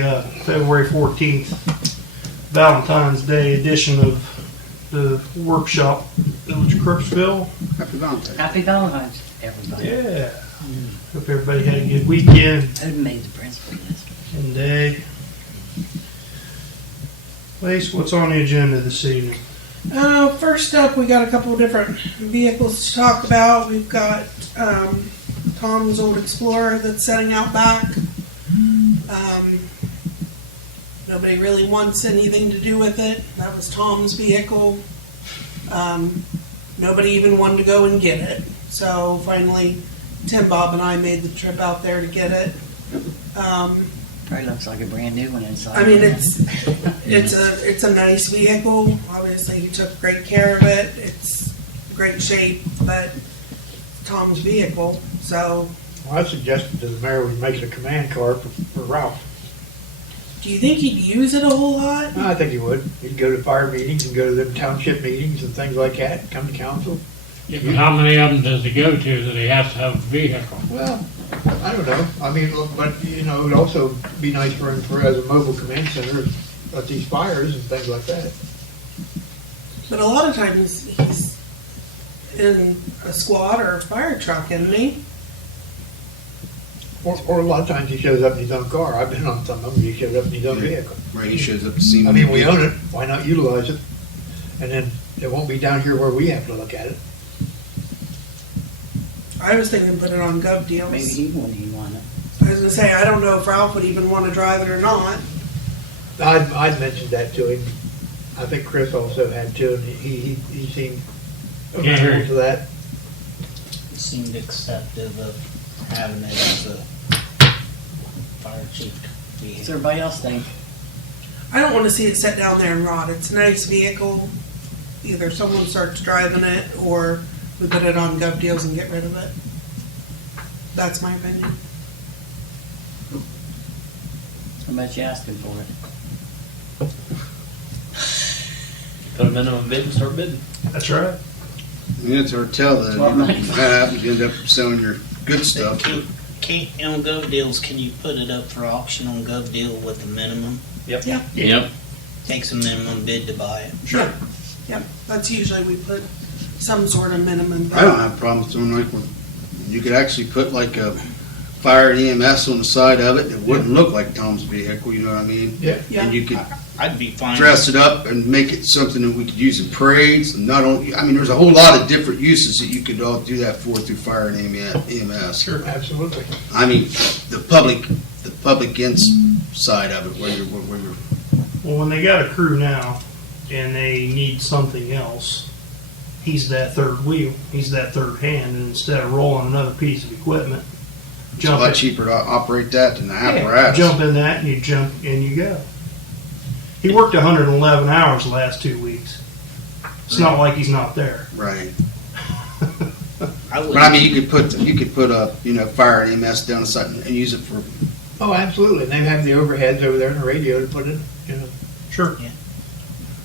the February 14th Valentine's Day edition of the workshop, Village of Crooksville. Happy Valentine's. Happy Valentine's, everybody. Yeah. Hope everybody had a good weekend Who made the principal list? and day. Lace, what's on the agenda this evening? First up, we got a couple of different vehicles to talk about. We've got Tom's old Explorer that's setting out back. Nobody really wants anything to do with it. That was Tom's vehicle. Nobody even wanted to go and get it. So finally, Tim, Bob, and I made the trip out there to get it. Probably looks like a brand new one inside. I mean, it's a nice vehicle. Obviously, he took great care of it. It's great shape, but Tom's vehicle. So, Well, I suggested to the mayor we make it a command car for Ralph. do you think he'd use it a whole lot? I think he would. He'd go to fire meetings and go to them township meetings and things like that, come to council. Yeah, but how many of them does he go to that he has to have a vehicle? Well, I don't know. I mean, look, but, you know, it would also be nice for him as a mobile command center at these fires and things like that. But a lot of times he's in a squad or a fire truck, isn't he? Or a lot of times he shows up in his own car. I've been on some of them, he shows up in his own vehicle. Right, he shows up to see me. I mean, we own it, why not utilize it? And then it won't be down here where we have to look at it. I was thinking put it on Gov Deals. Maybe he wouldn't even want it. I was gonna say, I don't know if Ralph would even want to drive it or not. I'd mentioned that to him. I think Chris also had too, and he seemed amenable to that. Seemed acceptive of having it as a fire chief What's vehicle. everybody else think? I don't want to see it set down there and rot. It's a nice vehicle. Either someone starts driving it or we put it on Gov Deals and get rid of it. That's my opinion. How much you asking for it? Put a minimum bid and start bidding. That's right. It's hard to tell that. What money? That happens, you end up selling your good stuff. Can't, on Gov Deals, can you put it up for auction on Gov Deal with a minimum? Yeah. Yep. Takes a minimum bid to buy it. Sure. Yep. That's usually we put some sort of minimum. I don't have problems doing like, you could actually put like a fire and EMS on the side of it. It wouldn't look like Tom's vehicle, you know what I mean? Yeah. Yeah. And you could I'd be fine. dress it up and make it something that we could use in parades. And not only, I mean, there's a whole lot of different uses that you could all do that for through fire and EMS. Sure, absolutely. I mean, the public side of it, where you're Well, when they got a crew now and they need something else, he's that third wheel. He's that third hand. And instead of rolling another piece of equipment, it's a lot cheaper to operate that than the apparatus. jump in that and you jump and you go. He worked 111 hours the last 2 weeks. It's not like he's not there. Right. I would. But I mean, you could put a fire and EMS down the side and use it for. Oh, absolutely. And they have the overheads over there in the radio to put it, you know. Sure.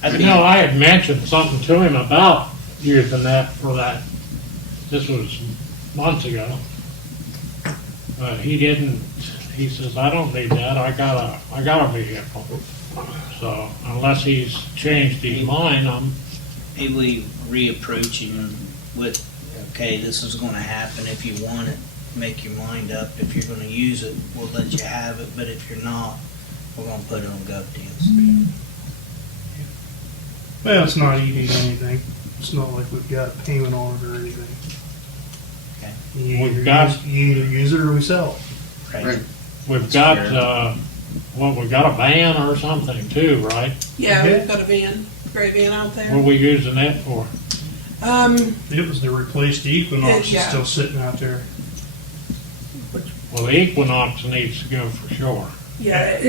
I'd You be, know, I had mentioned something to him about using that for that. This was months ago. But he didn't, he says, I don't need that, I got a vehicle. So unless he's changed his mind, maybe we reapproach him with, okay, this is gonna happen if you want it. Make your mind up. If you're gonna use it, we'll let you have it, but if you're not, we're gonna put it on Gov Deals. Well, it's not eating anything. It's not like we've got a payment on it or anything. Okay. You We've either, got- you either use it or we sell it. Right. Right. we've That's got, we got a van or something too, right? Yeah, Yeah. we've got a van, gray van out What there. are we using that for? It was to replace the Equinox Yeah. that's still sitting out there. Well, the Equinox needs to go for sure. Yeah,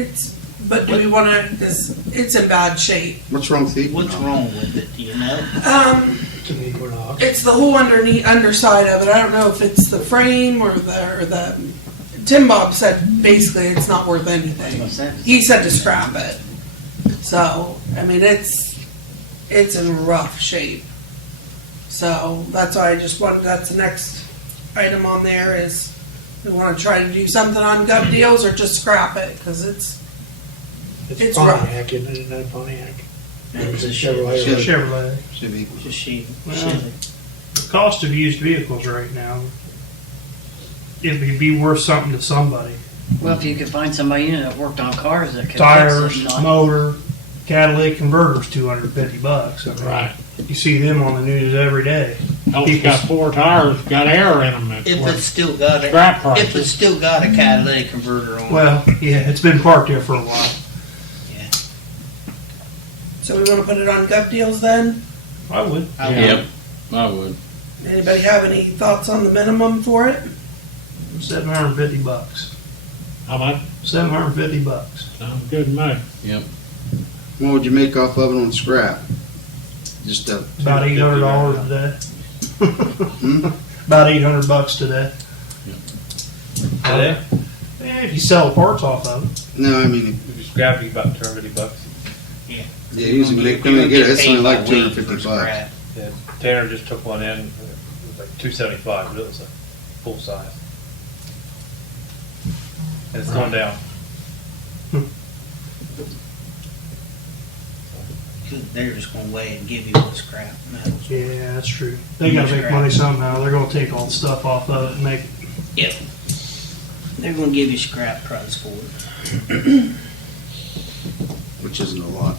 but do we want to, because it's in bad shape. What's wrong with the What's wrong with it, do you know? It's an Equinox. It's the whole underside of it. I don't know if it's the frame or the. Tim Bob said basically it's not worth anything. No sense. He said to scrap it. So I mean it's in rough shape. So that's why I just want. That's the next item on there is we want to try to do something on Gov Deals or just scrap it because it's It's Pontiac, isn't it? Isn't that a Pontiac? It's a Chevrolet. Chevy. Chevrolet. Should be. Just she, Well, Chevy. The cost of used vehicles right now, it'd be worth something to somebody. Well, if you could find somebody in it that worked on cars that could fix Tires, it, not, motor, catalytic converters, $250. I mean, Right. You see them on the news every day. It's got 4 tires, got air in them. If it's still got Scrap if prices. it's still got a catalytic converter on it. Well, yeah, it's been parked there for a while. Yeah. So we wanna put it on Gov Deals then? I would. I would- Yep, I would. Anybody have any thoughts on the minimum for it? $750. How much? $750. Sounds good to me. Yep. What would you make off of it on scrap? Just About $800 today. About $800 today. Today? Yeah, if you sell parts off of it. no, I mean, If you scrap it, about $250. yeah, usually when they come and get it, it's only like $250. Yeah, Tanner just took one in, it was like $275, but it was a full size. And it's going down. They're just gonna weigh and give you the scrap metal. Yeah, that's true. They gotta make money somehow. They're gonna take all the stuff off of it and make it. Yep. They're gonna give you scrap price for it. Which isn't a lot.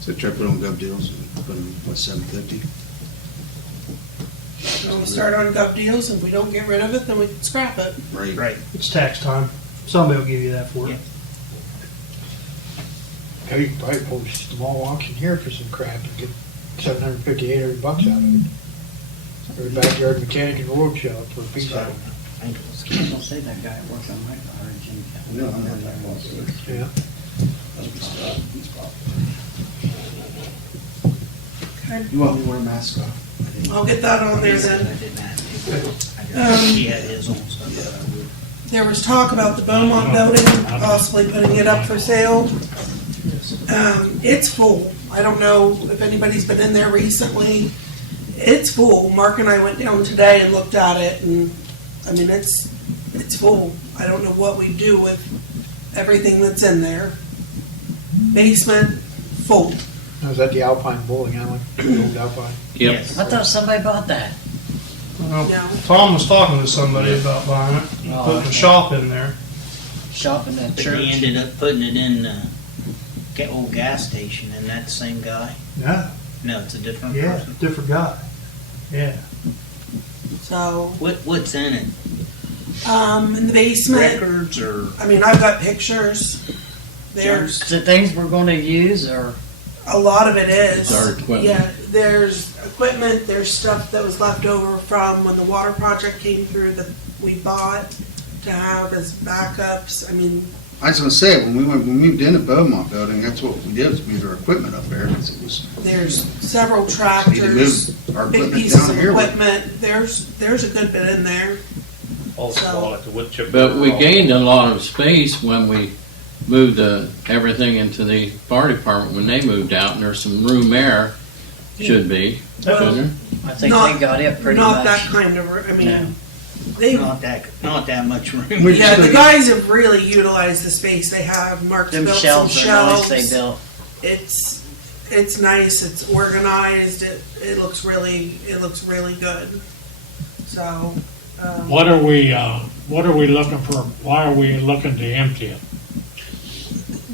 So try to put on Gov Deals and put them, what, $750? We'll start on Gov Deals, if we don't get rid of it, then we can scrap it. Right. Right. It's tax time. Somebody will give you that for it. Yeah. Yeah, you can probably pull a small auction here for some crap and get $750, $800 out of it. Or a backyard mechanic in the world shop for a piece of it. I was gonna say that guy that worked on my car, Jim. No, I'm not talking about that. Yeah. Okay. You want me to wear a mask off? I'll get that on there I then. didn't have to. He had his own stuff, but I would. There was talk about the Beaumont building, possibly putting it up for sale. It's full. I don't know if anybody's been in there recently. It's full. Mark and I went down today and looked at it, and I mean, it's full. I don't know what we do with everything that's in there. Basement, full. Now, is that the Alpine bowling alley? The old Alpine? Yep. Yes. I thought somebody bought that. Well, No. Tom was talking to somebody about buying it, and Oh, putting okay. a shop in there. Shop in that But church. he ended up putting it in the old gas station. Isn't that the same guy? Yeah, No, it's a different yeah, person. different guy. Yeah. So, What's in it? in the basement, Records or? I mean, I've got pictures. There's Is it things we're gonna use, or? a lot of it is. It's our equipment. Yeah, there's equipment, there's stuff that was left over from when the water project came through that we bought to have as backups. I mean, I was gonna say, when we moved into Beaumont building, that's what we did, was moved our equipment up there, because it was, there's several we need to tractors, move our big equipment pieces down of here. equipment. There's a good bit in there. Also, So- like the wood chip. But we gained a lot of space when we moved everything into the fire department when they moved out, and there's some room there, should be. That was- shouldn't I think Not- they got it pretty Not much. that kind of, I No. mean, they, Not that much room. We- yeah, the guys have really utilized the space they have. Mark's Them built some shelves are nice shelves. they built. It's nice, it's organized, it looks really good. So, What are we looking for? Why are we looking to empty it?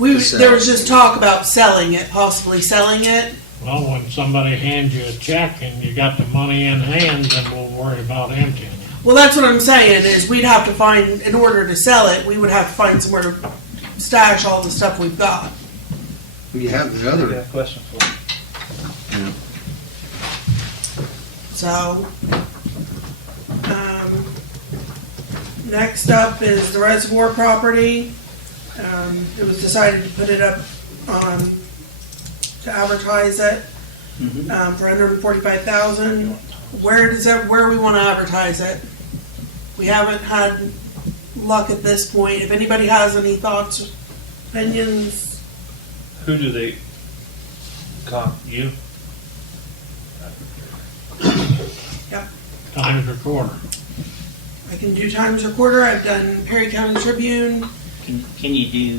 To sell. there was just talk about selling it, possibly selling it. Well, when somebody hands you a check and you got the money in hand, then we'll worry about emptying it. Well, that's what I'm saying, is we'd have to find, in order to sell it, we would have to find somewhere to stash all the stuff we've got. You have the I other, got a question for you. So, next up is the reservoir property. It was decided to put it up on, to advertise it, for $145,000. Where we wanna advertise it? We haven't had luck at this point. If anybody has any thoughts, opinions, Who do they you? Times a quarter. I can do Times Recorder. I've done Perry County Tribune. Can you do,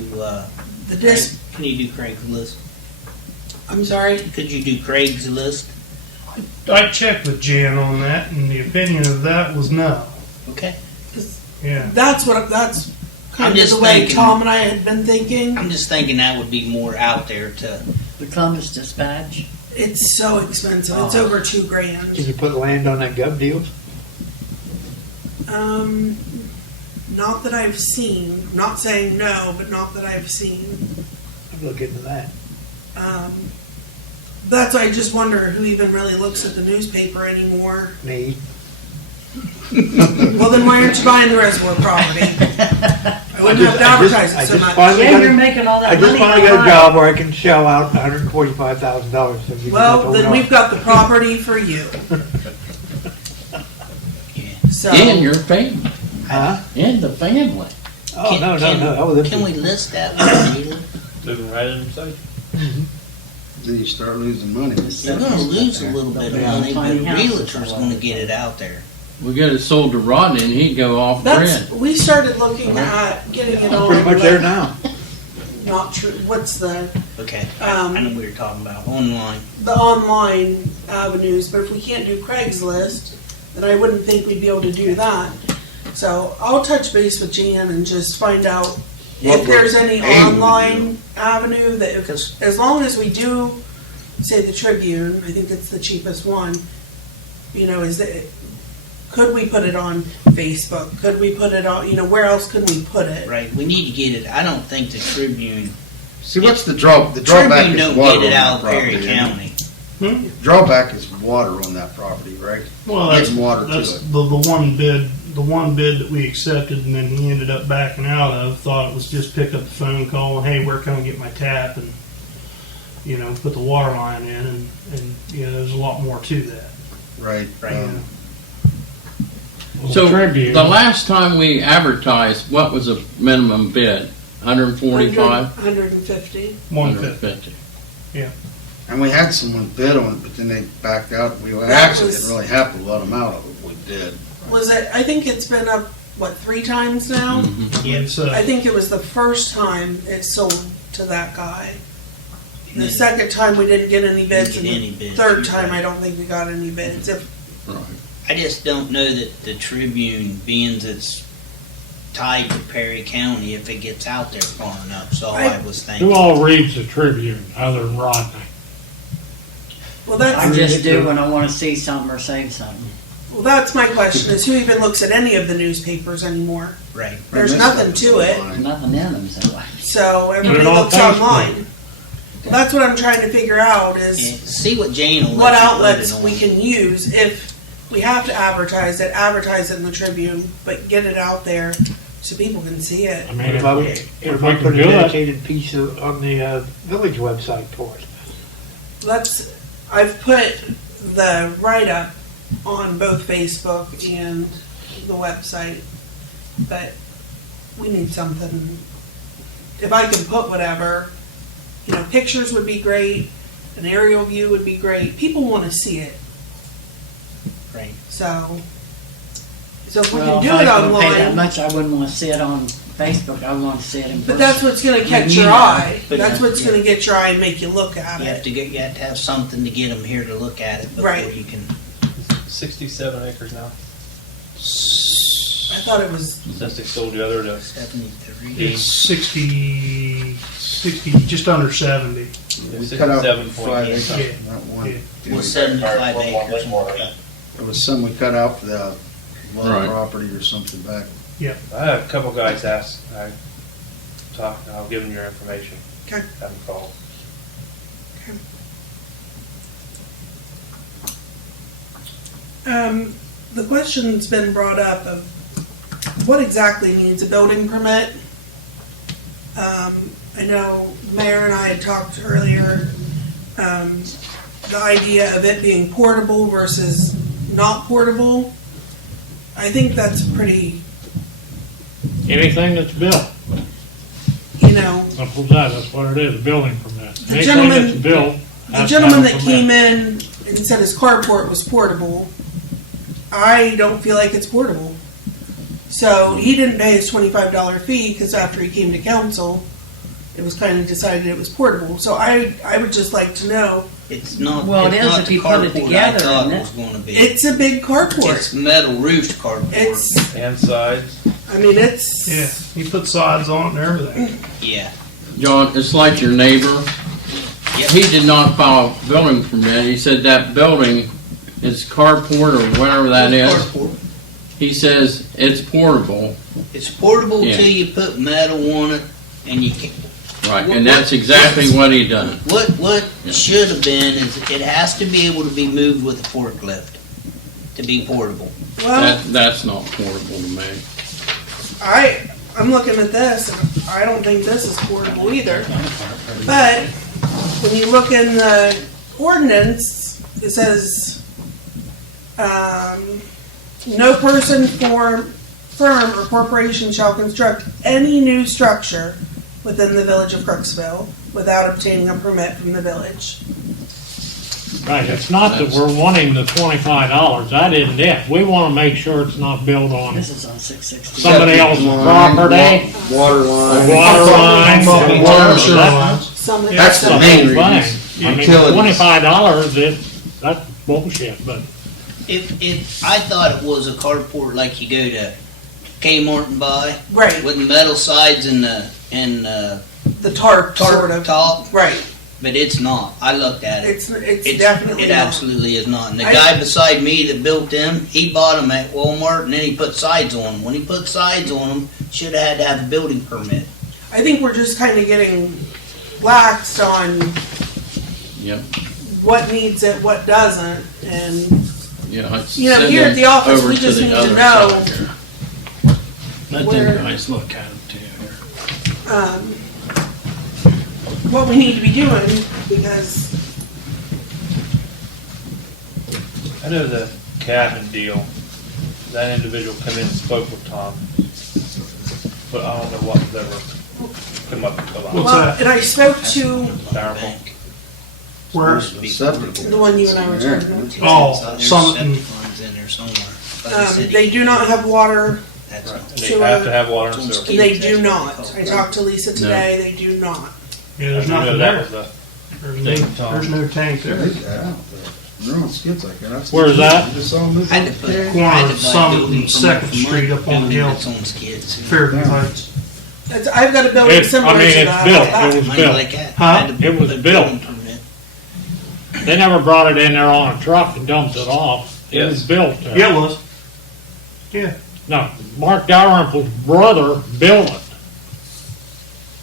The disc, can you do Craigslist? I'm sorry, Could you do Craigslist? I checked with Jan on that, and the opinion of that was no. Okay. Yeah. that's I'm kind of just the way thinking- Tom and I had been thinking. I'm just thinking that would be more out there to, The Columbus Dispatch. It's so expensive. It's Oh. over $2,000. Can you put land on that gov deal? Not that I've seen. I'm not saying no, but not that I've seen. I'd look into that. That's why I just wonder who even really looks at the newspaper anymore. Me. Well, then why aren't you buying the reservoir property? I wouldn't have to advertise it so much. finally Yeah, got you're a- making all that I money. just finally got a online. job where I can shell out $145,000. So you Well, then we've got the property for you. So, And your family, Huh? and the family. Oh, no. That was can we list that with the dealer? Moving right in sight. Then you start losing money. You're gonna lose a little bit of money, but a Tiny houses realtor's are gonna like get it out there. We get it sold to Rodney and he'd go off that's, grid. we started looking at getting it I'm on. pretty much there like, now. Not true. What's the Okay, Um, I know what you're talking about, online. online avenues? But if we can't do Craigslist, then I wouldn't think we'd be able to do that. So I'll touch base with Jan and just find out What if there's would any AIM would online avenue that, Because- as long as we do, say the Tribune, I think it's the cheapest one. You know, could we put it on Facebook? Could we put it on? You know, where else could we put it? Right, we need to get it, I don't think the Tribune, See, what's the drawback Tribune is don't water get on it out that of Perry property. isn't County. it? Drawback is water on that property, right? Well, Getting water to that's it. the one bid that we accepted, and then he ended up backing out of. Thought it was just pick up the phone, call, and hey, where can I get my tap, and you know, put the water line in, and you know, there's a lot more to that. Right. Right. So Tribune. the last time we advertised, what was the minimum bid? 145? 150. 150. And we had someone bid on it, but then they backed out. We That actually was- didn't really have to let them out of it. We did. Was it? I think it's been up 3 times now. Mhm. So I think it was the first time it sold to that guy. The Yeah. second time we didn't get any bids, Didn't and get the any bids, third you're time right. I don't think we got any bids. If Right. I just don't know that the Tribune, being it's tied to Perry County, if it gets out there far enough, so I was Who thinking. all reads the Tribune other than Rodney? well, I that's just do when I want to see something or say something. my question: is who even looks at any of the newspapers anymore? Right. There's And nothing this to stuff is it. online. Nothing in them, so So everybody on looks Facebook. online. Well, that's what I'm trying to figure out Yeah, is see what Jane will what let you outlets put it we on. can use if we have to advertise it in the Tribune, but get it out there so people can see it. I mean, If I if we put can a do it, dedicated piece on the village website for it. I've put the write-up on both Facebook and the website, but we need something. If I can put whatever, you know, pictures would be great, an aerial view would be great. People want to see it, Right. so if we well, can if do I it was gonna pay that online. much, I wouldn't want to see it on Facebook. I want to see it in person. But that's what's going to catch You your know, eye. but That's what's yeah. going to get your eye and make you look at You have it. to have something to get them here to look at it before Right. you can. 67 acres now, I thought it was. since they sold the other to 73. it's 60, just under 70. We cut out 67.8. 5 acres Yeah. from that one. Yeah. Well, 75 acres. There was some we cut out for the lot Right. property or something back. I had a couple guys ask, I talked, I'll give them your information. Okay. Have them call. The question's been brought up of what exactly needs a building permit. I know Mayor and I had talked earlier, the idea of it being portable versus not portable. I think that's pretty, anything that's built, you know, simple as that, that's what it is, a building permit. The Anything gentleman- that's built the has to have gentleman a that permit. came in and said his carport was portable, I don't feel like it's portable. So he didn't pay his $25 fee because after he came to council, it was kind of decided it was portable. So I would just like to know, It's not. Well, it's it is not if the you put it carport together, I thought isn't it it? was going to be. it's a big carport. It's metal roofed carport. It's, And sides. I mean, it's. Yeah, he put sides on it and everything. Yeah. John, it's like your neighbor. Yep. He did not file a building permit. He said that building is carport or whatever that is. Carport. He says it's portable. It's portable Yeah. till you put metal on it, and you can. Right, and that's exactly what he done. What Yeah. should have been is it has to be able to be moved with a forklift to be portable. Well, That's not portable to me. I'm looking at this, and I don't think this is portable either. But when you look in the ordinance, it says, no person, firm, or corporation shall construct any new structure within the village of Crooksville without obtaining a permit from the village. Right, it's not that we're wanting the $25, that isn't it. We wanna make sure it's not built on This is on 660. somebody else's property, Water the line. water lines. Water and sewer lines. That's the main thing. reason. I mean, Utilities. $25, that's bullshit, but If I thought it was a carport like you go to Kmart and buy Right, with the metal sides and the tarp sort tarp of. top, Right, but it's not. I looked at it. it's definitely It not. absolutely is not. And the I- guy beside me that built them, he bought them at Walmart, and then he put sides on them. When he put sides on them, should have had to have a building permit. I think we're just kind of getting laxed on Yep. what needs it, what doesn't, and Yeah, it's You know, send here at them the office, over we to just the need to other know side here. let Where- them guys look at it too. what we need to be doing, because, I know the cabin deal, that individual come in and spoke with Tom, but I don't know what they were, come up about. What's well, that? and I spoke to Powerful. Where? Supposed to be Septic. portable. the one you and I were talking about. Oh, There's Summit septic and- lines in there somewhere. by the city. They do not have water, That's Right. not- And they have to have water and sewer. and they do not. I talked to Lisa today, they do not. Yeah, there's I know nothing that there. was a- There's no tank there. They're on skids like that. I've seen Where's that? them. Just saw them move I had to up put, there. Corner I had of to buy Summit building and permit Second for Street my up on the building hill. that's on skids. Fairview Heights. I've got a building It's- I similar mean, to it's that. built. How about It was Mine built. like that. Huh? I had to It was put a built. building permit. They never brought it in there on a truck and dumped it off. It was Yes. built there. Yeah, it was. Yeah. No, Mark Dalrymple's brother built it.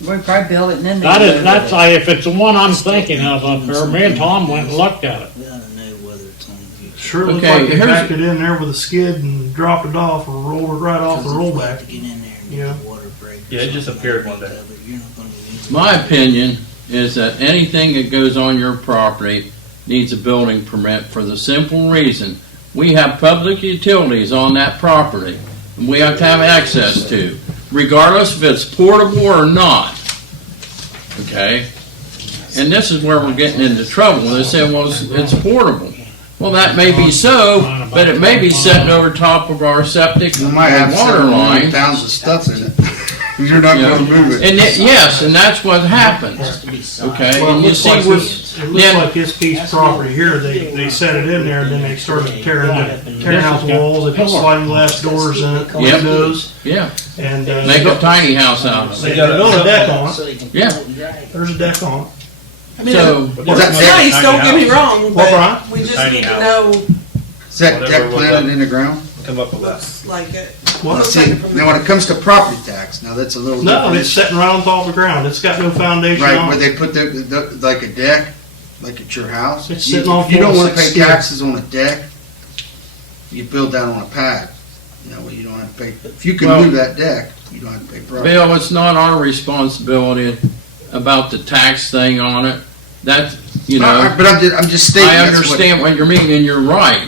We probably built it and then they. That's, if it's the one I'm thinking of up there, me and Tom went and looked at it. We ought to know whether it's on the. Sure looks Okay, like they here's- backed it in there with a skid and dropped it off or rolled it right off the rollback. To get in there and Yeah. get the water break. or Yeah, it just something appeared like one day. that, but you're not gonna use it. My opinion is that anything that goes on your property needs a building permit for the simple reason we have public utilities on that property and we have to have access to, regardless if it's portable or not. Okay? And this is where we're getting into trouble. They say, well, it's portable. Well, that may be so, but it may be sitting over top of our septic You and might have water 7 million line. pounds of stuff in it. You're not Yeah. gonna move it. And yes, and that's what happens. Has to be signed. Okay, Well, it and you looks see like what, this, it looks then- like this piece of property here, they set it in there and then they started tearing out the walls, they put sliding glass doors in it, Yep. windows, yeah, and, make a tiny house out of they it. built a deck on it. So they can Yeah. pull it and drag it. There's a deck on it. I mean, So, Is that it's deck, nice, don't get me wrong, What, Brian? but we just Tiny need to house. know, is that Whatever deck was planted up. in the ground? Come up with that. looks like it. What? Looks See, like it from now when the- it comes to property tax, now that's a little No, different. it's sitting right on top of the ground, it's got no foundation Right, on where it. they put like a deck, like at your house. It's You- sitting on if you don't wanna 4-6 pay skids. taxes on a deck, you build that on a pad. You know, you don't have to pay, if you can Well- move that deck, you don't have to pay property. Bill, it's not our responsibility about the tax thing on it. That's, you know, But I'm just stating. I that's what- understand what you're meaning, and you're right.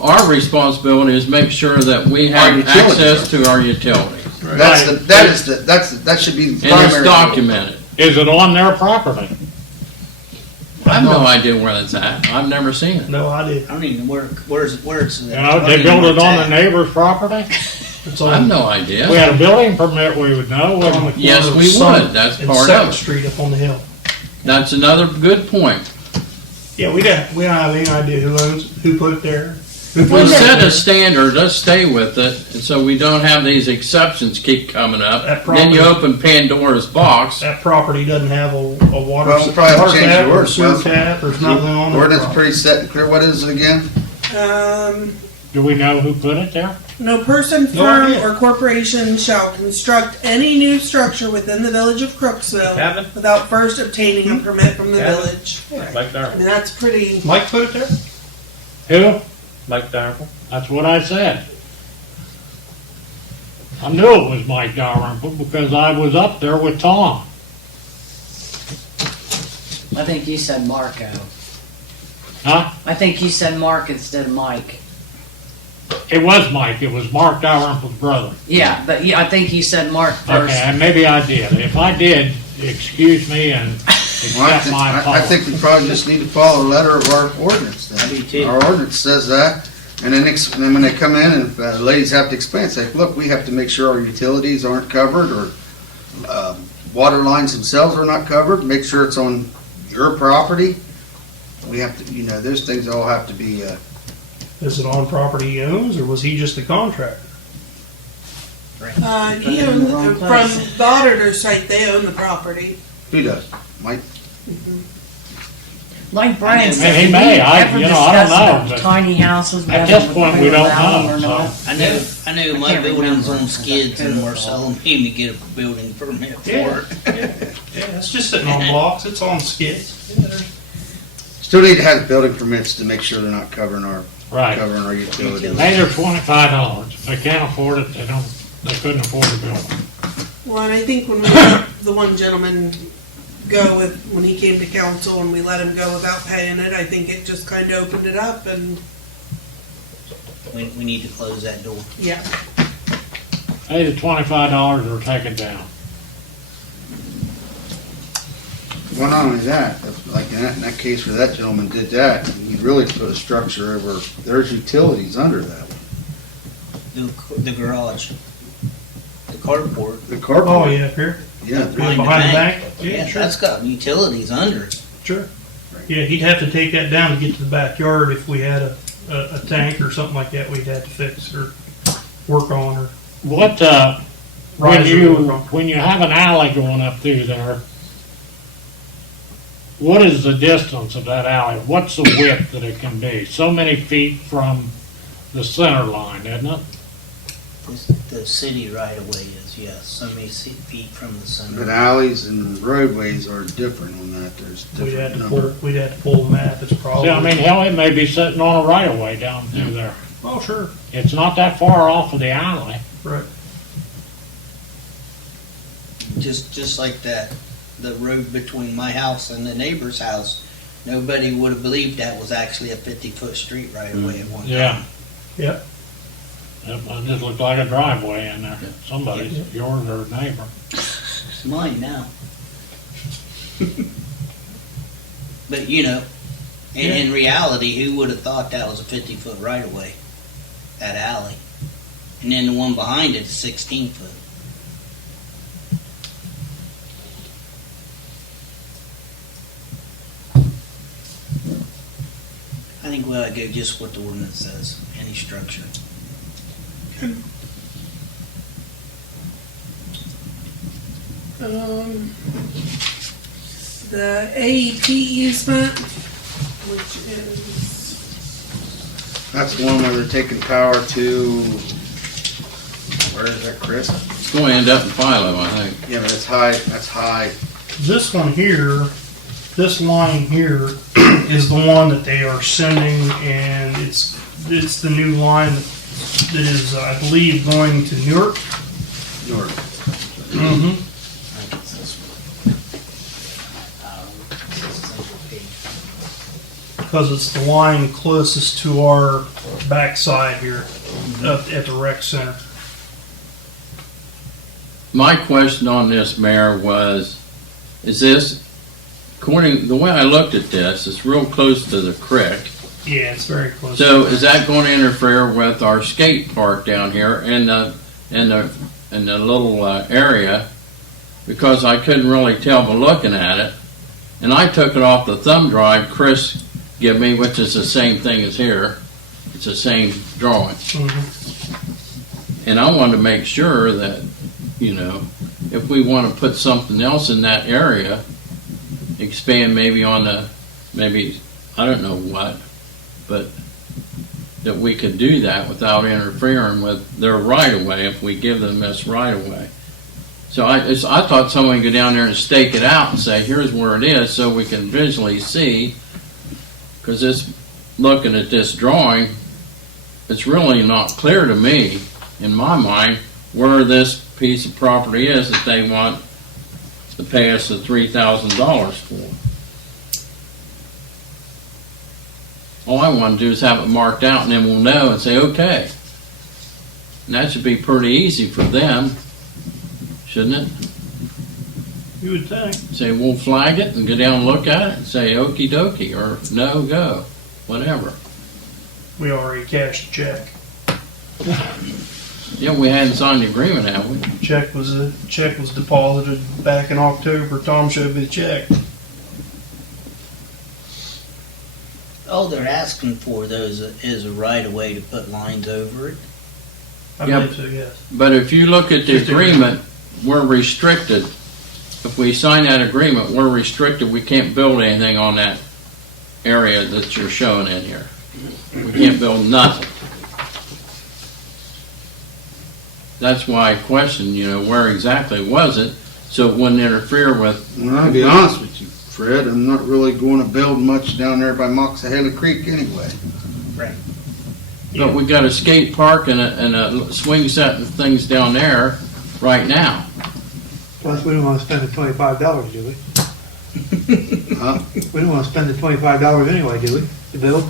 Our responsibility is make sure that we Our have utilities. access to our utilities. That's the, that should be the And primary. it's documented. Is it on their property? I have no idea where it's at. I've never seen it. No idea. I don't even know where it's. You know, they built it on the neighbor's property? It's all I have no If we idea. had a building permit, we would know, on wouldn't the we? corner Yes, of we Summit would. That's and part of Second it. Street up on the hill. That's another good point. Yeah, we don't have any idea who put it there. Who We put it set there. a standard, let's stay with it, and so we don't have these exceptions keep coming up. That Then you property- open Pandora's box. That property doesn't have a water, Well, we'll probably have to water change the tap or ordinance. sewer Well, tap. There's nothing on that Ordinance property. pretty set and clear. What is it again? Do we know who put it there? No person, No firm, idea. or corporation shall construct any new structure within the village of Crooksville Cabin? without first obtaining a permit from the Cabin? village. Mike I Darrell. mean, that's pretty, Mike put it there? Who? Mike Darrell. That's what I said. I knew it was Mike Dalrymple because I was up there with Tom. I think you said Marco. Huh? I think you said Mark instead of Mike. It was Mike. It was Mark Dalrymple's brother. Yeah, but I think you said Mark first. Okay, and maybe I did. If I did, excuse me and Well, accept my I apology. think we probably just need to follow the letter of our ordinance then. I do too. Our ordinance says that, and then then when they come in and if ladies have to explain, say, look, we have to make sure our utilities aren't covered or water lines themselves are not covered, make sure it's on your property. We have to, those things all have to be, Is it on property he owns, or was he just a contractor? he Put it in the wrong owned, place. from the auditor's site, they own the property. who does? Mike? Like Brian I said, mean, he did may. we I- ever you know, I don't discuss know, about but tiny houses? at whether this point, we we don't allow them know, or so. not? I know I my can't building's remember. on skids and we're telling him to get a building permit for Yeah. it. Yeah, it's just sitting on blocks. It's on skids. Still need to have building permits to make sure they're not covering our Right. utilities. Maybe they're $25. If they can't afford it, they couldn't afford the building. Well, and I think when we let the one gentleman go when he came to council and we let him go without paying it, I think it just kind of opened it up and, We need to close that door. yeah. Pay the $25 or take it down. Well, not only that, like in that case where that gentleman did that, he really put a structure over, there's utilities under that one. The garage, the carport. The carport. Oh, yeah, up here. Yeah, Behind the Behind the bank. bank? Yeah, Yeah, sure. that's got utilities under it. Sure. Yeah, he'd have to take that down to get to the backyard if we had a tank or something like that we'd have to fix or work on or What, riser work on. when you have an alley going up through there, what is the distance of that alley? What's the width that it can be? So many feet from the center line, isn't it? The city right away is, yes, so many feet from the But center. alleys and roadways are different on that, there's we'd have different to number. we'd have to pull the map. It's probably. See, I mean, hell, it may be sitting on a right of way down through there. Oh, sure. It's not that far off of the alley. Right. Just like that, the road between my house and the neighbor's house, nobody would have believed that was actually a 50-foot street right away at one time. Yeah. Yep. It just looked like a driveway in there. Somebody's, yours or a neighbor. It's mine now. But in reality, who would have thought that was a 50-foot right of way, that alley? And then the one behind it is 16 foot. I think we ought to go just what the ordinance says, any structure. The AEP easement, which is, That's the one where they're taking power to, where is that, Chris? It's going to end up in Philo, I think. Yeah, but that's high. This one here, this line here is the one that they are sending, and it's the new line that is, I believe, going to Newark. North. Mm-hmm. I think it's this one. Because it's the line closest to our backside here, up at the rec center. My question on this, Mayor, is this, according, the way I looked at this, it's real close to the creek. Yeah, it's very close. So is that going to interfere with our skate park down here and the in the little area because I couldn't really tell by looking at it. And I took it off the thumb drive Chris gave me, which is the same thing as here. It's the same drawing. And I wanted to make sure that, you know, if we want to put something else in that area, expand maybe on the, maybe, I don't know what, but that we could do that without interfering with their right-of-way if we give them this right-of-way. So I thought someone would go down there and stake it out and say, here's where it is, so we can visually see, because this, looking at this drawing, it's really not clear to me, in my mind, where this piece of property is that they want to pay us the $3,000 for. All I want to do is have it marked out, and then we'll know and say, okay. And that should be pretty easy for them, shouldn't it? You would think. Say, we'll flag it and go down and look at it and say, okie dokie, or no, go, whatever. We already cashed a check. Yeah, we hadn't signed the agreement, have we? Check was deposited back in October. Tom showed me the check. All they're asking for those is a right of way to put lines over it. I Yep. believe so, yes. But if you look at the Just agreement, we're restricted. If we sign that agreement, we're restricted. We can't build anything on that area that you're showing in here. We can't build nothing. That's why I questioned, you know, where exactly was it, so it wouldn't interfere with. Well, I'll be honest with you, Fred, I'm not really going to build much down there by Moxahala Creek anyway. But we got a skate park and a swing set and things down there right now. Plus, we don't wanna spend the $25, do we? Huh? We don't wanna spend the $25 anyway, do we, to build?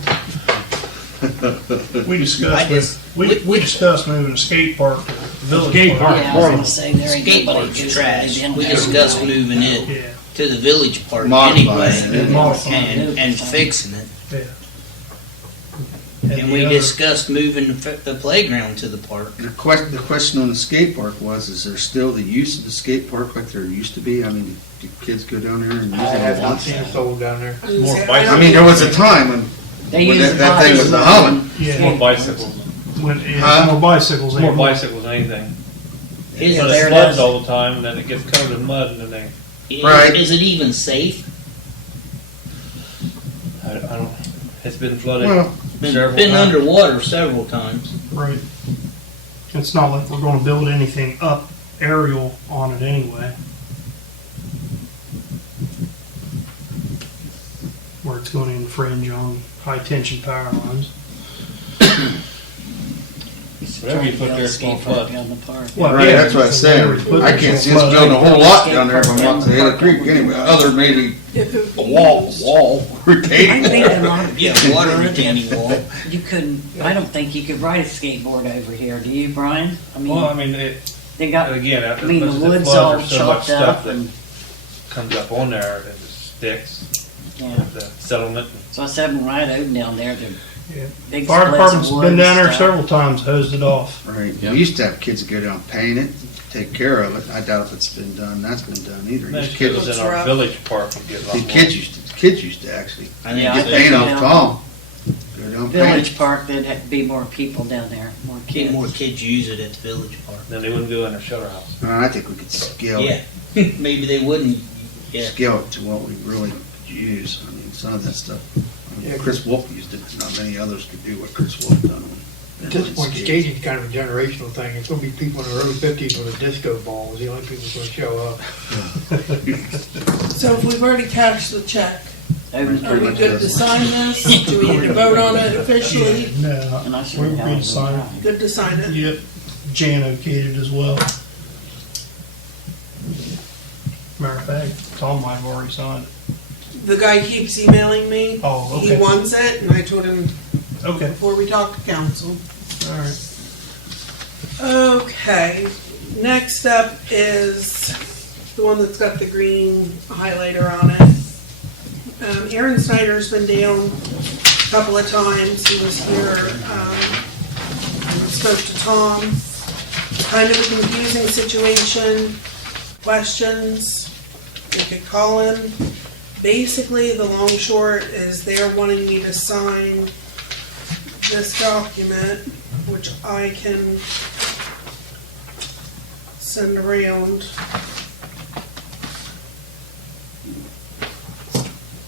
We discussed I just- we discussed moving the skate park to the village Skate park. Yeah, I was gonna say, there ain't Skate nobody park's who's trash. been We there. discussed moving it Yeah, to the village park Modifying anyway, it. Modifying and fixing it. yeah. And we discussed moving the playground to the park. The question on the skate park was, is there still the use of the skate park like there used to be? I mean, do kids go down there and use I have it not once? seen a soul down there. More I mean, there was a time when They when use that thing was the a humming. Yeah. More bicycles. When, yeah, Huh? more bicycles. More anymore. bicycles than anything. Is But there it floods does. all the time, and then it gets covered in mud, and then they, Right. Is it even safe? I don't, it's been flooded Well, several Been times. underwater several times. Right. It's not like we're going to build anything up aerial on it anyway. Where it's going to infringe on high tension power lines. Whatever you put there, it's gonna flood. Well, right, yeah, that's what I said. I can't see us building a whole lot down there by Moxahala Creek anyway, other than maybe If it, a wall, retaining I think a wall. lot of Yeah, people water would retaining if wall. You couldn't, I don't think you could ride a skateboard over here, do you, Brian? I Well, I mean, mean, it, they got, again, I after mean, the as it wood's floods, all there's so much chopped stuff up that and, comes up on there, and it sticks, yeah. the settlement. So I said, I'm right open down there, the Yeah. big Fire splits department's of wood been and down there stuff. several times, hosed it off. Right, Yeah. we used to have kids that go down and paint it, take care of it. I doubt if it's been done, that's been done either. These Next it was kids, in our rough. village park, you get a lot the more. kids used to actually I think Yeah, I get it's think paint off down- Tom. Go down and paint Village Park, there'd have to be more people down there, more get kids. more kids use it at the village park. Then they wouldn't go in their shelter house. it. I think we could scale Yeah, it, maybe they wouldn't. Yeah, scale it to what we really use. I mean, some of that stuff, I mean, Yeah. Chris Wolf used it, not many others could do what Chris Wolf done. At this point, staging's kind of a generational thing. It's gonna be people in their early 50s with a disco ball is the only people that's gonna show up. so if we've already cashed the check, Open are we good to sign this? Do we need to vote on it officially? No, And I should we're have good had to it sign it. right. Good to sign it? Yep. Jan okayed it as well. Matter of fact, Tom might have already signed it. The guy keeps emailing me. Oh, He okay. wants it, and I told him Okay, before we talk to council. all right. Okay, next up is the one that's got the green highlighter on it. Aaron Snyder's been down a couple of times. He was here, and spoke to Tom. kind of a confusing situation, questions, you could call in. Basically, the long short is they're wanting me to sign this document, which I can send around.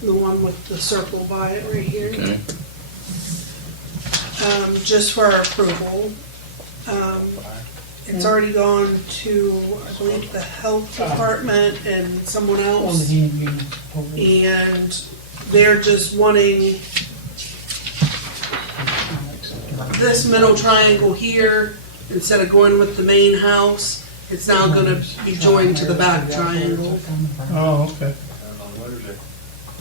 The one with the circle by it right here. Okay. Just for our approval. It's already gone to, I believe, the health department and someone else. And they're just wanting this middle triangle here, instead of going with the main house, it's now gonna be joined to the back triangle. Oh, okay.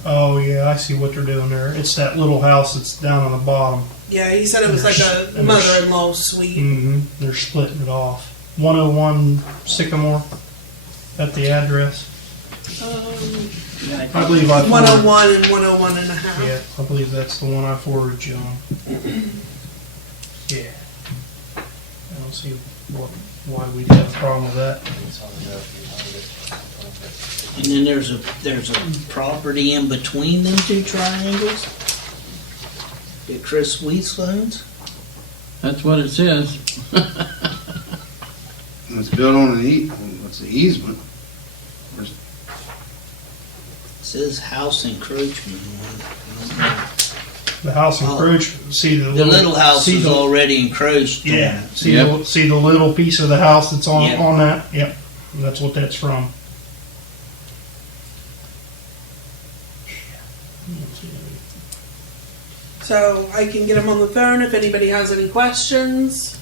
Oh, yeah, I see what they're doing there. It's that little house that's down on the bottom. Yeah, he said it was like a mother-in-law suite. Mm-hmm. They're splitting it off. 101 Sycamore at the address. I believe I 101 and 101 and a half. Yeah, I believe that's the one I forwarded you on. Yeah. I don't see why we'd have a problem with that. And then there's a property in between them two triangles that Chris Weiss owns. That's what it says. And it's built on what's the easement? It says house encroachment. I don't know. The house encroached. See the The little house see is the- already encroached. Yeah. on. See Yep. see the little piece of the house that's on Yep. on that. Yep. That's what that's from. So I can get him on the phone if anybody has any questions.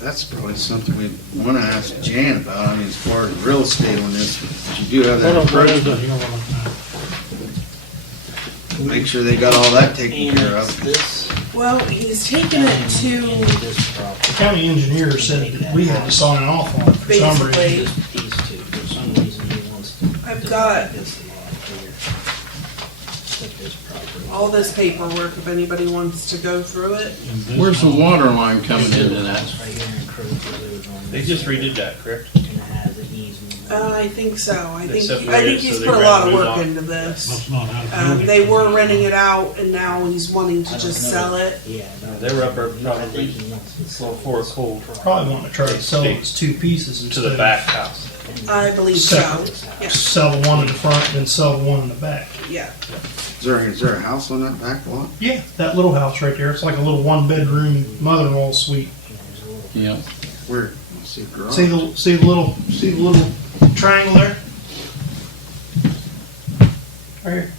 That's probably something we want to ask Jan about. I mean, as far as real estate on this, but you do have that What is approach. it you want to Make sure they got all that taken care Annex of. this. Well, he's taking it to into this The property. county engineer said that we had to sign off on it for some reason. basically. Just these two. For some reason he wants to. I've got This lot here. Put this property. all this paperwork if anybody wants to go through it. Where's the water line coming into that? Right here in Crooksville, it was on They this just area. redid that, correct? And it has an easement. I think so. I They think separated he's so they put a ran lot of moved work on. into this. That's not how to. They were renting it out and now he's wanting to I just don't know. sell it. Yeah. no, They were up there I think probably he wants to slow sell for a this cold Probably want to try to sell it as two pieces to instead the of back house. I believe so. Separate. Yeah. sell the one in the front and then sell the one in the back. Yeah. Is there a house on that back lot? Yeah, that little house right there. It's like a little one-bedroom mother-in-law suite. Yeah. Where? I see a garage. See the little triangle there? Right here.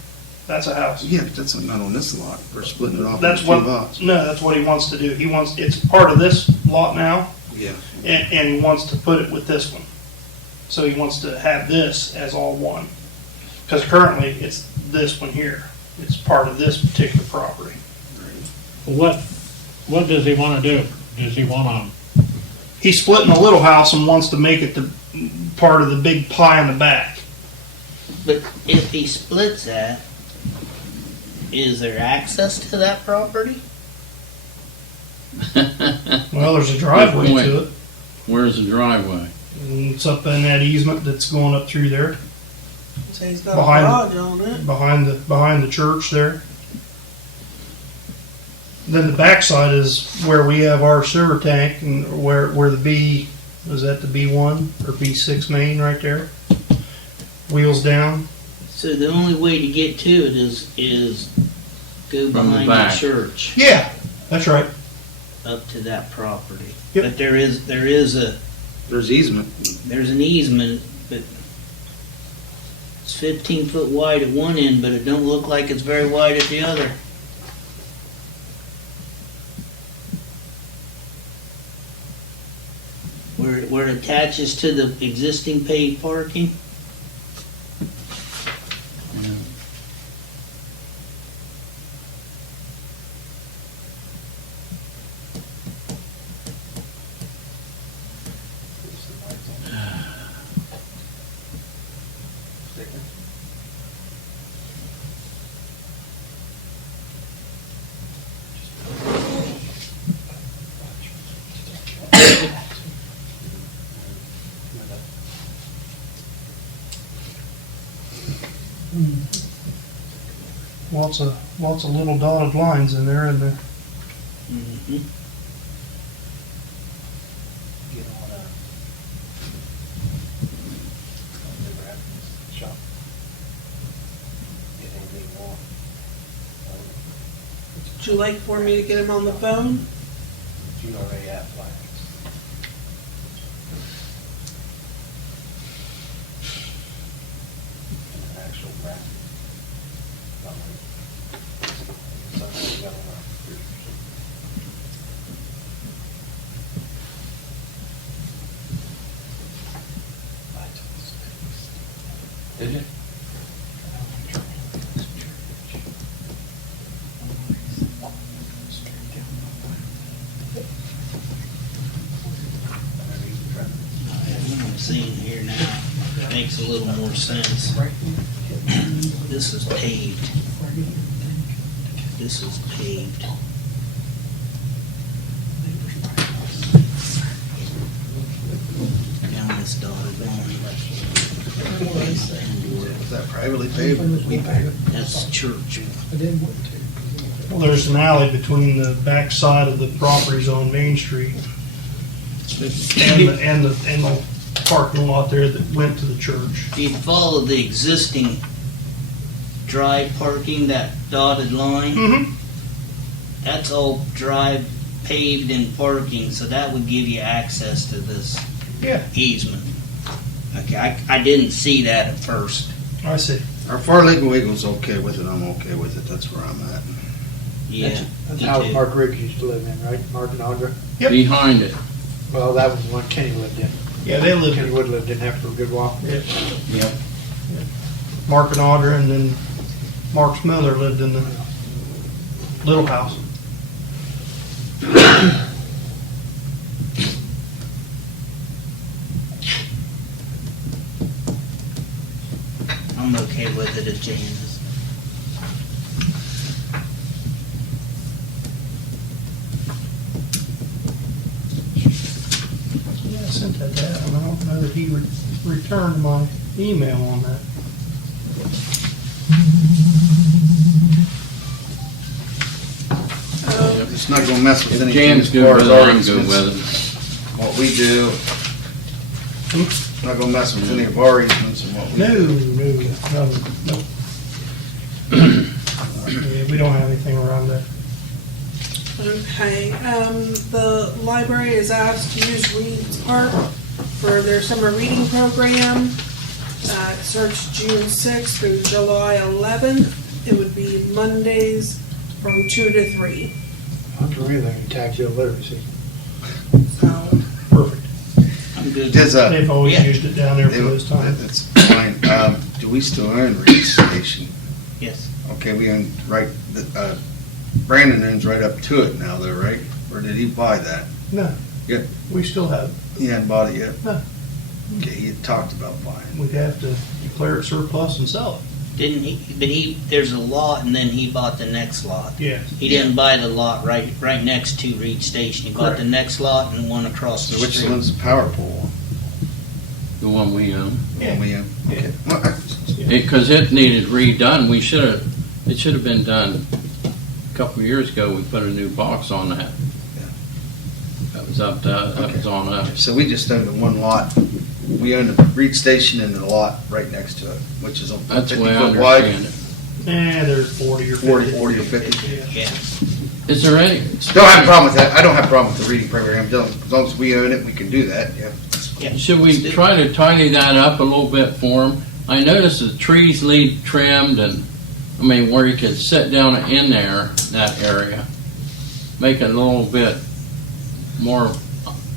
That's a house. Yeah, but that's not on this lot. We're splitting it off That's into two what. lots. No, that's what he wants to do. It's part of this lot now, Yeah. and he wants to put it with this one. So he wants to have this as all one. Because currently it's this one here. It's part of this particular property. What does he want to do? Does he want He's splitting the little house and wants to make it the part of the big pie in the back. But if he splits that, is there access to that property? Well, there's a driveway Good point. to it. Where's the driveway? And it's up in that easement that's going up through there, So he's got Behind- a garage on it. behind the church there. Then the backside is where we have our sewer tank and where the is that the B1 or B6 main right there? Wheels down. So the only way to get to it is go From the behind the back. church Yeah, that's right. up to that property. Yep. But there's There's an easement, but it's 15 foot wide at one end, but it don't look like it's very wide at the other. Where it attaches to the existing paved parking. Lots of little dotted lines in there, and the Mhm. Get on a. Never happened to shop. Get anything more. Would you like for me to get him on the phone? You already have flags. An actual bracket. Not like- something you got on a- Did you? What I'm seeing here now makes a little more sense. This is paved. This is paved. Down this dotted line. Is that privately paved or we paved? That's the church. well, there's an alley between the back side of the properties on Main Street and the parking lot there that went to the church. If you follow the existing drive parking, that dotted line, Mm-hmm. that's all drive paved and parking, so that would give you access to this Yeah, easement. Okay, I didn't see that at first. I see. Our Far Legal Eagle's okay with it, I'm okay with it, that's where I'm at. Yeah. That's me the house too. Mark Riggs used to live in, right? Mark and Audra? Yep. Behind it. Well, that was the one Kenny lived in. Yeah, they live Kenny Wood lived in there for a good while. Yeah. Yep. Mark and Audra, and then Mark's mother lived in the little house. I'm okay with it if Jan is. Yeah, I sent that to Adam. I don't know that he returned my email on that. It's not gonna mess with If anything Jan's as good far with as it, our I'm good easements, with it. what we do. Not gonna mess with any of our easements and what we No, do. no. Yeah, we don't have anything around that. Okay, the library is asked to use Reed's Park for their summer reading program. It starts June 6th through July 11th. It would be Mondays from 2 to 3. I'm for anything in tax illiteracy. So, Perfect. I'm good. Does, They've always Yeah. used it down there for those times. That's fine. Do we still own Reed Station? Yes. Okay, we own, right, Brandon owns right up to it now though, right? Or did he buy that? No. Yeah. We still have, He hadn't bought it yet? No. Okay, he had talked about buying. we'd have to declare it surplus and sell it. Didn't he? But there's a lot, and then he bought the next lot. Yeah. He didn't buy the lot right next to Reed Station. He bought Correct. the next lot and the one across the So which street. one's the power pole? The one we own. Yeah. We own? Yeah. Okay. Well, Because it needed redone. It should have been done a couple of years ago. We put a new box on that. That was up to, that was on us. So we just own the one lot. We own the Reed Station and the lot right next to it, which is a That's the 50 way I foot wide. understand it. There's 40 or 50. 40 or 50. Yeah. Yeah. Is there any, Don't have a problem with that. I don't have a problem with the reading program. As long as we own it, we can do that, yeah. Yeah. should we try to tidy that up a little bit for them? I noticed the trees need trimmed and, I mean, where you could sit down in there, that area. Make it a little bit more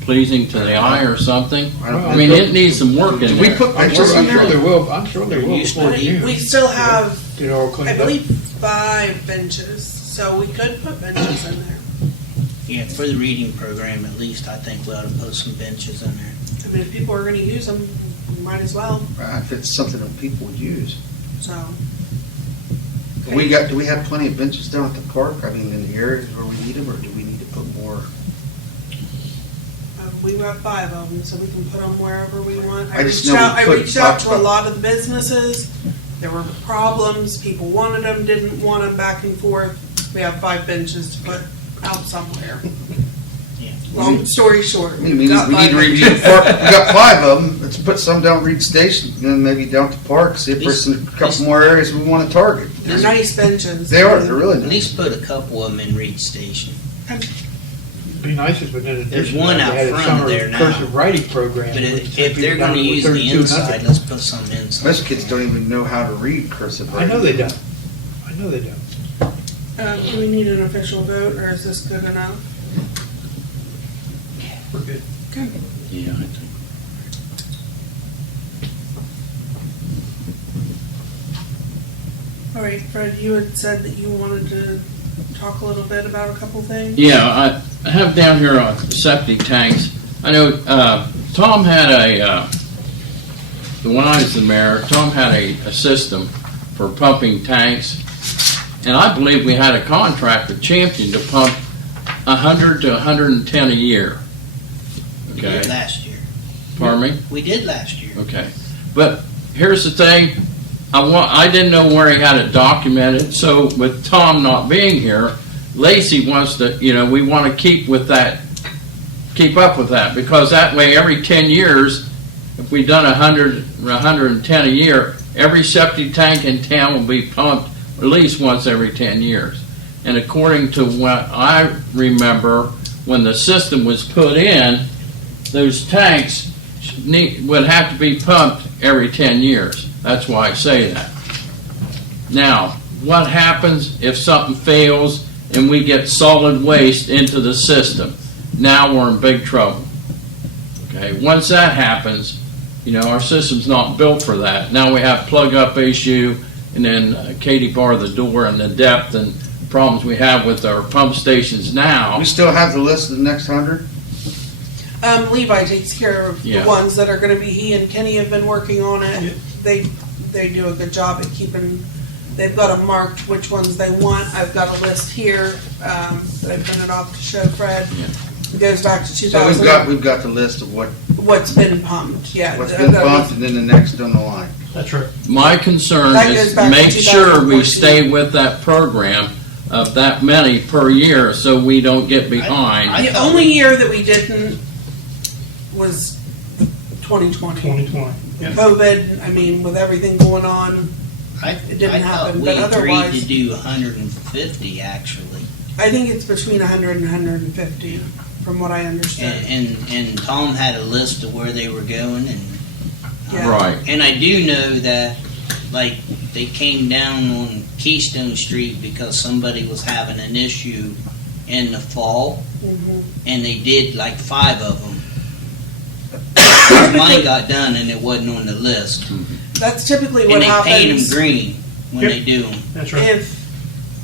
pleasing to the eye or something. I mean, it needs some work in Did we there. put I'm benches sure in there? they will, I'm sure they will Used to before be. June. we still have, Get it all I cleaned up. believe, 5 benches, so we could put benches in there. Yeah, for the reading program, at least, I think we ought to put some benches in there. I mean, if people are gonna use them, we might as well, If it's something that people would use. so. Do we have plenty of benches down at the park? I mean, in the areas where we need them, or do we need to put more? We have 5 of them, so we can put them wherever we want. I just know we I put- reached out to a talked lot of the businesses there were problems, people wanted them, didn't want them, back and forth. We have 5 benches to put out somewhere. Yeah. Long story short, We need got to 5 review benches. the park. We got 5 of them. Let's put some down Reed Station, and then maybe down to Park, see if there's a couple more areas we want to target. They're nice benches. They are, they're really At nice. least put a couple of them in Reed Station. It'd be nice if in addition There's to one that, out they had a front summer there now. cursive writing program. But where you if send they're people down gonna with use the 32 and inside, nothing. let's put some inside. Most kids don't even know how to read cursive I writing. know they don't. I know they don't. Do we need an official vote, or is this good enough? We're good. Good. Yeah, I think. All right, Fred, you had said that you wanted to talk a little bit about a couple things. Yeah, I have down here septic tanks. I know Tom had when I was the mayor, Tom had a system for pumping tanks. And I believe we had a contract with Champion to pump 100 to 110 a year. We did Okay, last year. pardon me? We did last year. Okay, but here's the thing, I didn't know where he had it documented, so with Tom not being here, Lacey wants to, we want to keep up with that, because that way every 10 years, if we've done 100 or 110 a year, every septic tank in town will be pumped at least once every 10 years. And according to what I remember, when the system was put in, those tanks would have to be pumped every 10 years. That's why I say that. Now, what happens if something fails and we get solid waste into the system? Now we're in big trouble. Okay, once that happens, our system's not built for that. Now we have plug up issue, and then Katie bar the door, and the depth and problems we have with our pump stations now. We still have the list of the next 100? Levi takes care of Yeah. the ones that are gonna be, he and Kenny have been working on it. Yeah. They do a good job at keeping, they've got them marked which ones they want. I've got a list here, that I printed off to show Fred. Yeah. It goes back to So 2000. we've got the list of What's been pumped, yeah. what's I've been got a pumped, and then the next on the line. That's right. My concern That is goes back to make sure we 2014. stay with that program of that many per year, so we don't get behind. I The thought only year that we didn't was 2020. 2020. Yeah. COVID, I mean, with everything going on, It didn't I thought happen, we but agreed otherwise- to do 150 actually. I think it's between 100 and 150, from what I understand. And Tom had a list of where they were going, and Yeah. Right. and I do know that, like, they came down on Keystone Street because somebody was having an issue in the fall, Mhm. and they did like 5 of them. Mine got done and it wasn't on the list. That's typically what And they paint them happens green when Yep. they do them. That's right.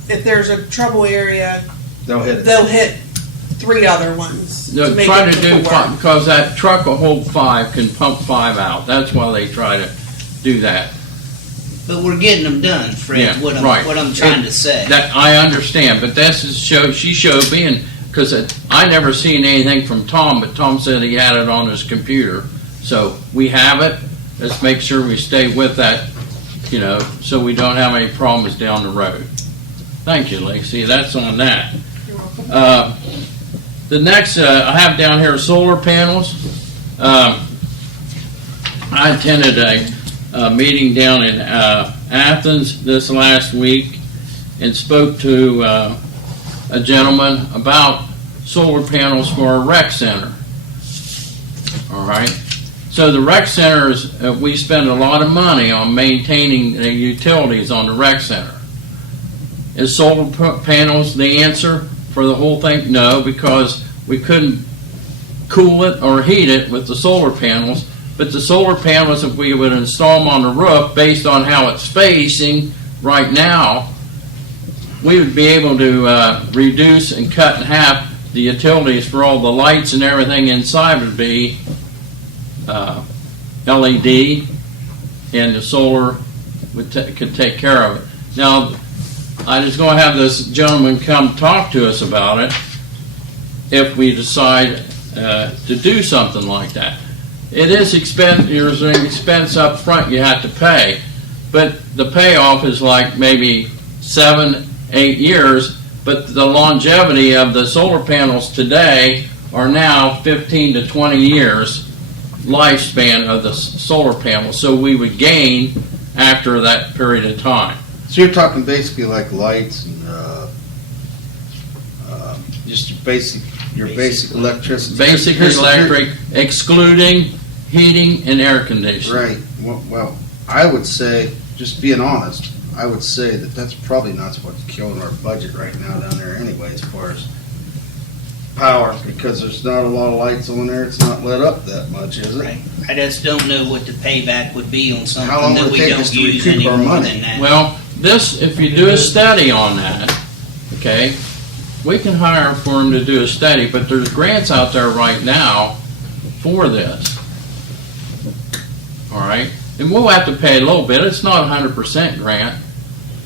if there's a trouble area, They'll hit it. they'll hit 3 other ones. No, make try it to do work. 5, because that truck will hold 5, can pump 5 out. That's why they try to do that. But we're getting them done, Fred, Yeah, what right. I'm trying to say. That I understand, but she showed me, because I never seen anything from Tom, but Tom said he had it on his computer. So we have it. Let's make sure we stay with that, so we don't have any problems down the road. Thank you, Lacey. That's on that. You're welcome. The next I have down here solar panels. I attended a meeting down in Athens this last week and spoke to a gentleman about solar panels for a rec center. All right. So the rec centers, we spend a lot of money on maintaining the utilities on the rec center. Is solar panels the answer for the whole thing? No, because we couldn't cool it or heat it with the solar panels. But the solar panels, if we would install them on the roof based on how it's facing right now, we would be able to reduce and cut in half the utilities for all the lights and everything inside would be LED, and the solar could take care of it. Now, I was going to have this gentleman come talk to us about it if we decide to do something like that. It is expense. There's an expense up front you have to pay, but the payoff is like maybe 7, 8 years, but the longevity of the solar panels today are now 15 to 20 years lifespan of the solar panels, so we would gain after that period of time. So you're talking basically like lights and, just your basic electricity. Basic electric, excluding heating and air conditioning. Right, well, I would say, just being honest, I would say that that's probably not what's killing our budget right now down there anyway, as far as power, because there's not a lot of lights on there, it's not lit up that much, is it? Right. I just don't know what the payback would be on How something long that would it we take don't us to use recoup any our more money? than that. Well, this, if you do a study on that, okay, we can hire for them to do a study, but there's grants out there right now for this. All right, and we'll have to pay a little bit. It's not 100% grant,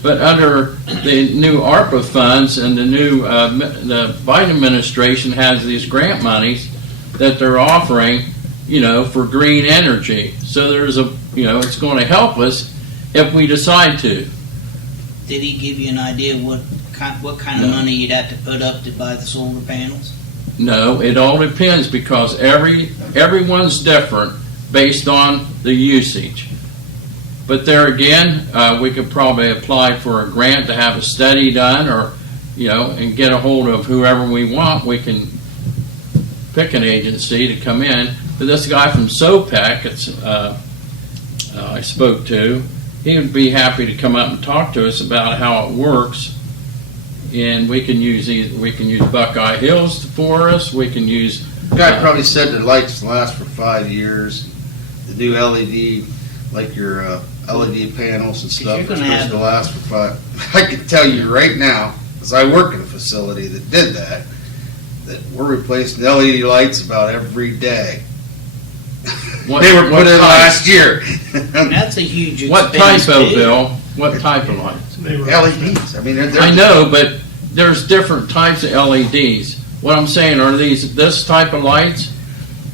but under the new ARPA funds and the new the Biden administration has these grant monies that they're offering, you know, for green energy. So there's a, you know, it's going to help us if we decide to. Did he give you an idea what kind of money you'd have to put up to buy the solar panels? No, it all depends because everyone's different based on the usage. But there again, we could probably apply for a grant to have a study done, or, you know, and get a hold of whoever we want. We can pick an agency to come in. But this guy from SOPEC, I spoke to, he would be happy to come up and talk to us about how it works. And we can use Buckeye Hills for us. We can use. The guy probably said the lights last for 5 years. The new LED, like your LED panels and stuff, are you're gonna supposed have- to last for 5. I can tell you right now, because I work in a facility that did that we're replacing LED lights about every day. What, They were what put in type? last year. And that's a huge expense. What type though, too. Bill? What type of lights? They were- LEDs. I mean, they're I know, but there's different types of LEDs. What I'm saying, are these this type of lights?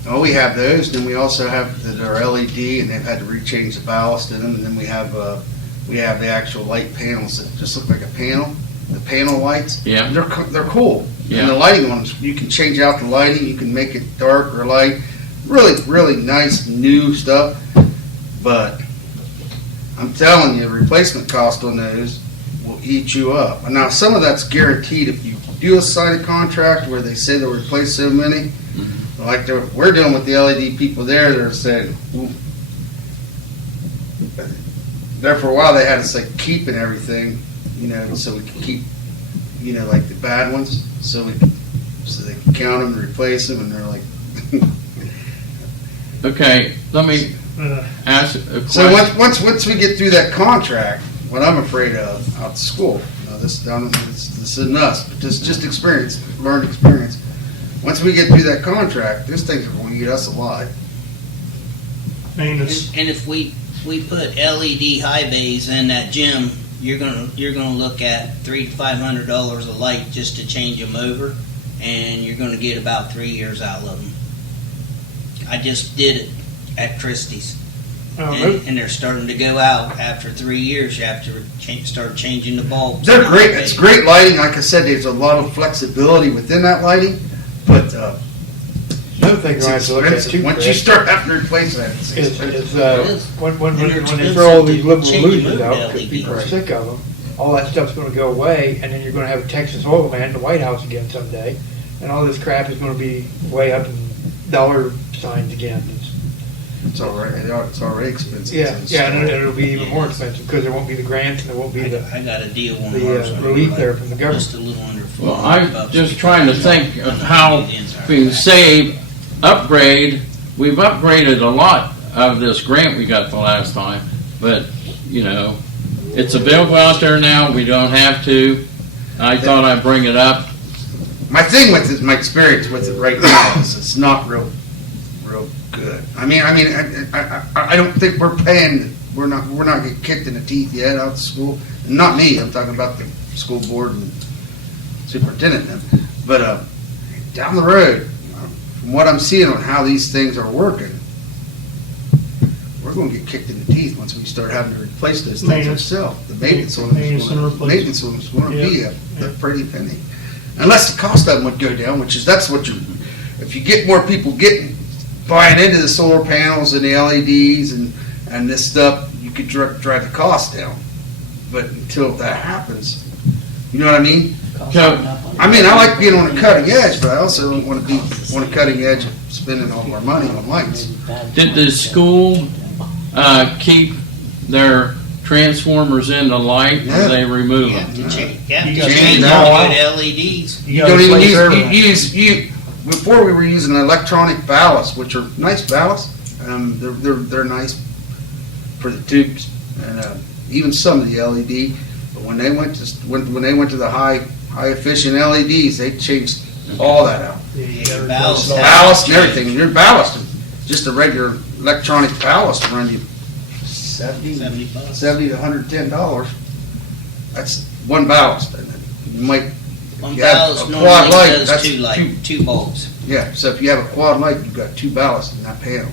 Oh, we have those. Then we also have that are LED, and they've had to rechange the ballast in them. And then we have the actual light panels that just look like a panel. The panel lights. Yeah. They're cool. Yeah. And the lighting ones, you can change out the lighting. You can make it dark or light. Really, really nice new stuff. But I'm telling you, replacement cost on those will eat you up. Now, some of that's guaranteed if you do sign a contract where they say they'll replace so many. Like we're dealing with the LED people there, they're saying, "Ooh." There for a while they had us like keeping everything, you know, so we could keep, you know, like the bad ones, so they can count them and replace them, and they're like. Okay, let me ask a question. So once we get through that contract, what I'm afraid of out to school, now this isn't us, but this just experience, learned experience. Once we get through that contract, this thing's going to eat us alive. Maintenance. And if we put LED high bays in that gym, you're gonna look at $300 to $500 a light just to change them over, and you're gonna get about 3 years out of them. I just did it at Christie's, and they're starting to go out after 3 years. You have to start changing the bulbs. They're great. It's great lighting. Like I said, there's a lot of flexibility within that lighting, but Another thing it's I have to look at expensive. too, Once you Chris, start having to replace that, it's is expensive. when And they're they expensive throw all these to liberal change them illusions over out, to because people are LEDs. sick of them, all that stuff's gonna go away, and then you're gonna have a Texas oil man in the White House again someday, and all this crap is gonna be way up in dollar signs again. It's already expensive. Yeah, and it'll be even more expensive, because there won't be the grants, and there won't be the I got a deal on ours. relief there from the government. Just a little under Well, $400. I'm just trying to think of how we can save, upgrade. We've upgraded a lot of this grant we got the last time, but, you know, it's available out there now. We don't have to. I thought I'd bring it up. My thing with it, my experience with it right now is it's not real good. I mean, I don't think we're paying. We're not getting kicked in the teeth yet out of school. Not me. I'm talking about the school board and superintendent. But down the road, from what I'm seeing on how these things are working, we're gonna get kicked in the teeth once we start having to replace those things Maintenance. ourselves. The maintenance on Maintenance and them, replacement. maintenance on them is gonna be Yeah. a pretty penny. Unless the cost of them would go down, that's what you're, if you get more people buying into the solar panels and the LEDs and this stuff, you could drive the cost down. But until that happens, you know what I mean? I mean, I like being on the cutting edge, but I also don't want to be on the cutting edge of spending all our money on lights. Did the school keep their transformers in the light, or Yeah. they remove You them? have to change, You to gotta change change all that the LEDs. You don't even use, before we were using electronic ballasts, which are nice ballasts. They're nice for the tubes and even some of the LED. But when they went to the high efficient LEDs, they changed all that out. Yeah, you gotta Ballast. replace it all. Ballast and everything. Your ballast, just a regular electronic ballast, run you $70 $70. to $110. That's one ballast. And you might, One You have ballast a normally quad light, does that's two bulbs. yeah. So if you have a quad light, you've got two ballasts in that panel.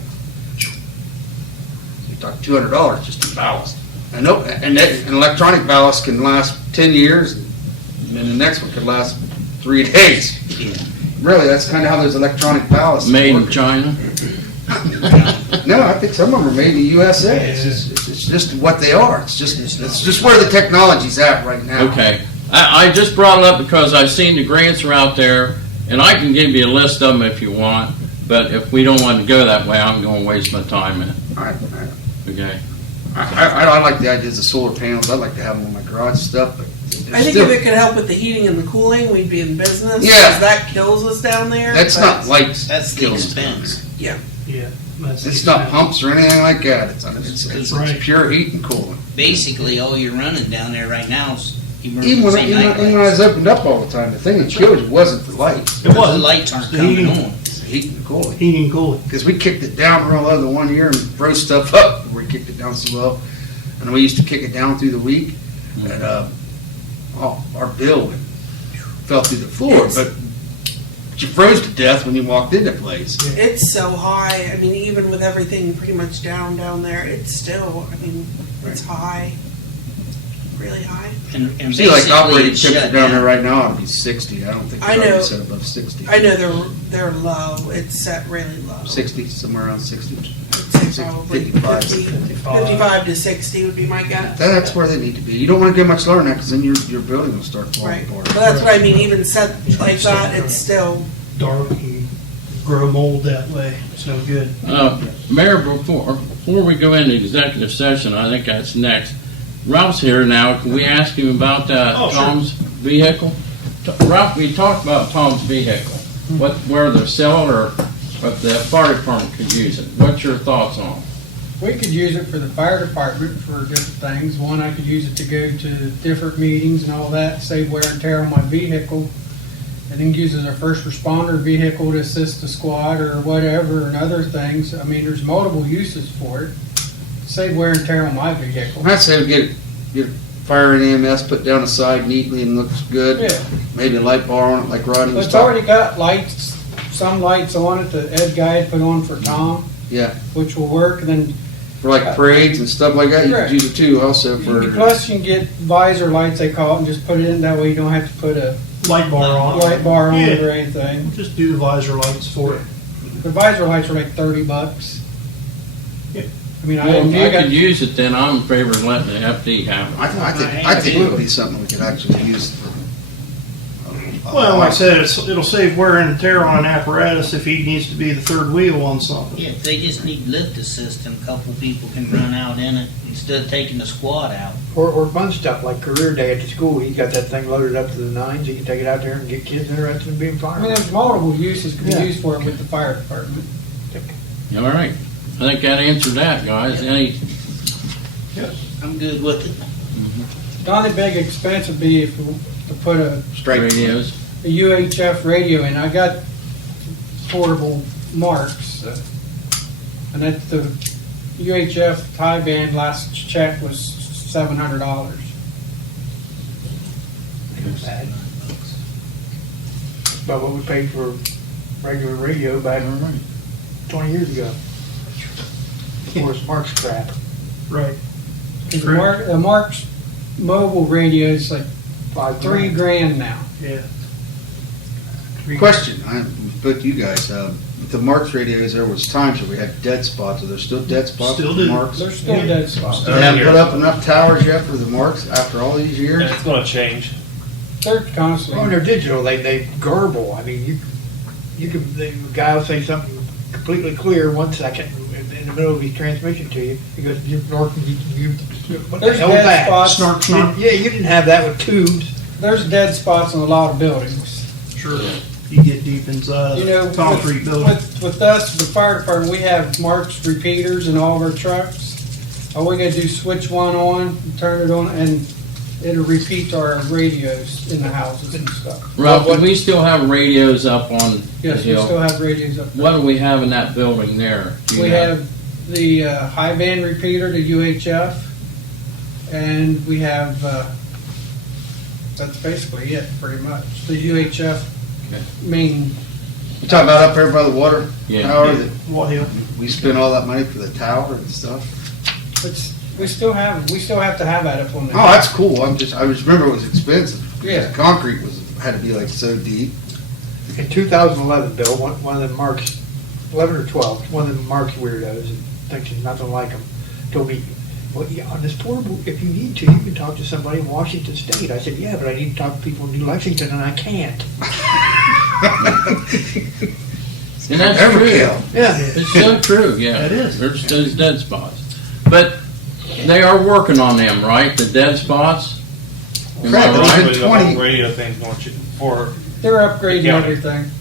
You're talking $200 just to ballast. And an electronic ballast can last 10 years, and then the next one could last 3 days. Yeah. Really, that's kind of how those electronic ballasts Made in work. China? No, I think some of them are made in the USA. It's just what they are. It's just where the technology's at right now. Okay. I just brought it up because I've seen the grants are out there, and I can give you a list of them if you want, but if we don't want to go that way, I'm going to waste my time in it, okay? I like the ideas of solar panels. I'd like to have them on my garage stuff, but I think still- if it could help with the heating and the cooling, we'd be in business. Yeah. 'Cause that kills us down there. that's but- not lights. That's the kills expense. Yeah. that's It's the not extent. pumps or anything like that. It's Right. pure heat and cooling. Basically, all you're running down there right now is Even when, emergency night even when I was lights. opened up all the time, the thing that killed you wasn't the lights. It The was lights aren't The coming heating. on. It's the heat and the cooling. heating and cooling. Because we kicked it down real low the one year and froze stuff up. We kicked it down so low. And we used to kick it down through the week. And our bill fell through the floor. It's- But you froze to death when you walked into place. It's so high. I mean, even with everything pretty much down there, it's still, I mean, it's high. Really high. And See, like basically, operating it's temperature shut down there down. right now, it'd be 60. I don't think I it's know. already set above 60. I know they're low. It's set really low. 60, somewhere around 60. I'd say probably 55. 55 to 60 would be my guess. That's where they need to be. You don't want to go much lower than that because then your building will start falling Right. apart. But that's what I mean, even set like that, it's still, Dark and grow mold that way. So good. Mayor, before we go into executive session, I think that's next. Ralph's here now. Can we ask him about Oh, sure. Tom's vehicle? Ralph, we talked about Tom's vehicle. Where they're selling or if the fire department could use it. What's your thoughts on it? We could use it for the fire department for different things. One, I could use it to go to different meetings and all that, save wear and tear on my vehicle. I think use it as a first responder vehicle to assist the squad or whatever and other things. I mean, there's multiple uses for it. Save wear and tear on my vehicle. I'd say we get fire and EMS put down the side neatly and looks good. Yeah, Maybe a light bar on it like Rodney but was it's talking. already got lights, some lights on it that Ed Guy had put on for Tom, Yeah, which will work. And then for like parades and stuff like that, you Right. could use it too also for. plus you can get visor lights, they call it, and just put it in. That way you don't have to put a Light bar on. light bar on it Yeah. or anything. Just do the visor lights for it. The visor lights are like $30. Yeah. I mean, Well, if I you got, could use it, then I'm in favor of letting the FD have it. I think it would be something we could actually use. Well, like I said, it'll save wear and tear on an apparatus if he needs to be the third wheel on something. Yeah, if they just need lift assist and a couple people can run out in it instead of taking the squad out. Or fun stuff like career day at the school. He's got that thing loaded up to the nines. He can take it out there and get kids interested in being I mean, firemen. there's multiple uses can be Yeah. used for it with the fire department. All right. I think that answered that, guys. Any, I'm good with it. The only big expense would be if we- to put a radios? UHF radio in. I got portable marks. And that's the UHF high band last check was $700. About what we paid for regular radio back 20 years ago. for us Mark's crap. Right. The Mark's mobile radio is like $3,000 now. Yeah. Question, I put you guys, with the Marks radios, there was times where we had dead spots. Are there still dead spots Still with the do. Marks? There's still dead spots. They haven't put up enough towers yet for the Marks after all these years? And it's gonna change. They're When constantly. they're digital, they garble. I mean, you can, the guy will say something completely clear 1 second in the middle of his transmission to you. He goes, what the There's hell is dead that? spots. Snark, snark. Yeah, you didn't have that with tubes. There's dead spots in a lot of buildings. Sure. You get deep inside You know, a concrete building. with us, the fire department, we have Mark's repeaters in all of our trucks. All we gotta do is switch one on, turn it on, and it'll repeat our radios in the houses and stuff. Ralph, do we still have radios up on the Yes, we hill? still have radios up there. What do we have in that building there? Do you We know? have the high band repeater, the UHF, and we have, that's basically it, pretty much. The UHF Okay. main, You talking about up there by the water Yeah. tower that What hill? we spent all that money for the tower and stuff? we still have to have that up on Oh, there. that's cool. I just remember it was expensive. Yeah. The concrete had to be like so deep. In 2011, Bill, one of the Mark's, 11 or 12, one of the Mark's weirdos, and thinks he's nothing like him, told me, well, yeah, on this portable, if you need to, you can talk to somebody in Washington State. I said, yeah, but I need to talk to people in New Lexington, and I can't. And that's Ever true. kill. Yeah. It's so true, yeah. It is. There's those dead spots. But they are working on them, right? The dead spots? Am Right, I but it's right? been The whole 20 radio thing's going to, for, They're upgrading Yeah. everything.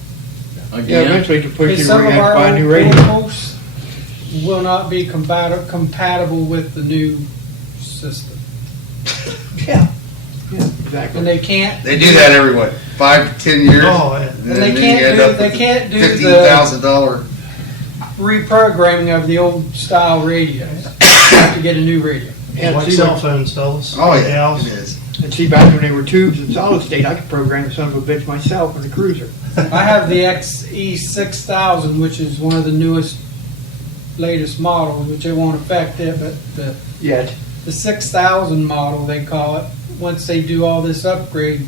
Yeah, Again? eventually you can push And you some to of our buy a old new radio. portables will not be compatible with the new system. Yeah. Yeah, And exactly. they can't. They do that every, 5 to 10 years? Oh, yeah. And And then they you end can't up do, with they can't do the $15,000. reprogramming of the old style radios. You have to get a new radio. Yeah, Like see, cell when- phones, fellas. Oh, yeah, Gals. it is. and see, back when they were tubes in solid state, I could program the son of a bitch myself in the cruiser. I have the XE6000, which is one of the newest, latest models, which it won't affect it, but Yet. the 6000 model, they call it, once they do all this upgrade,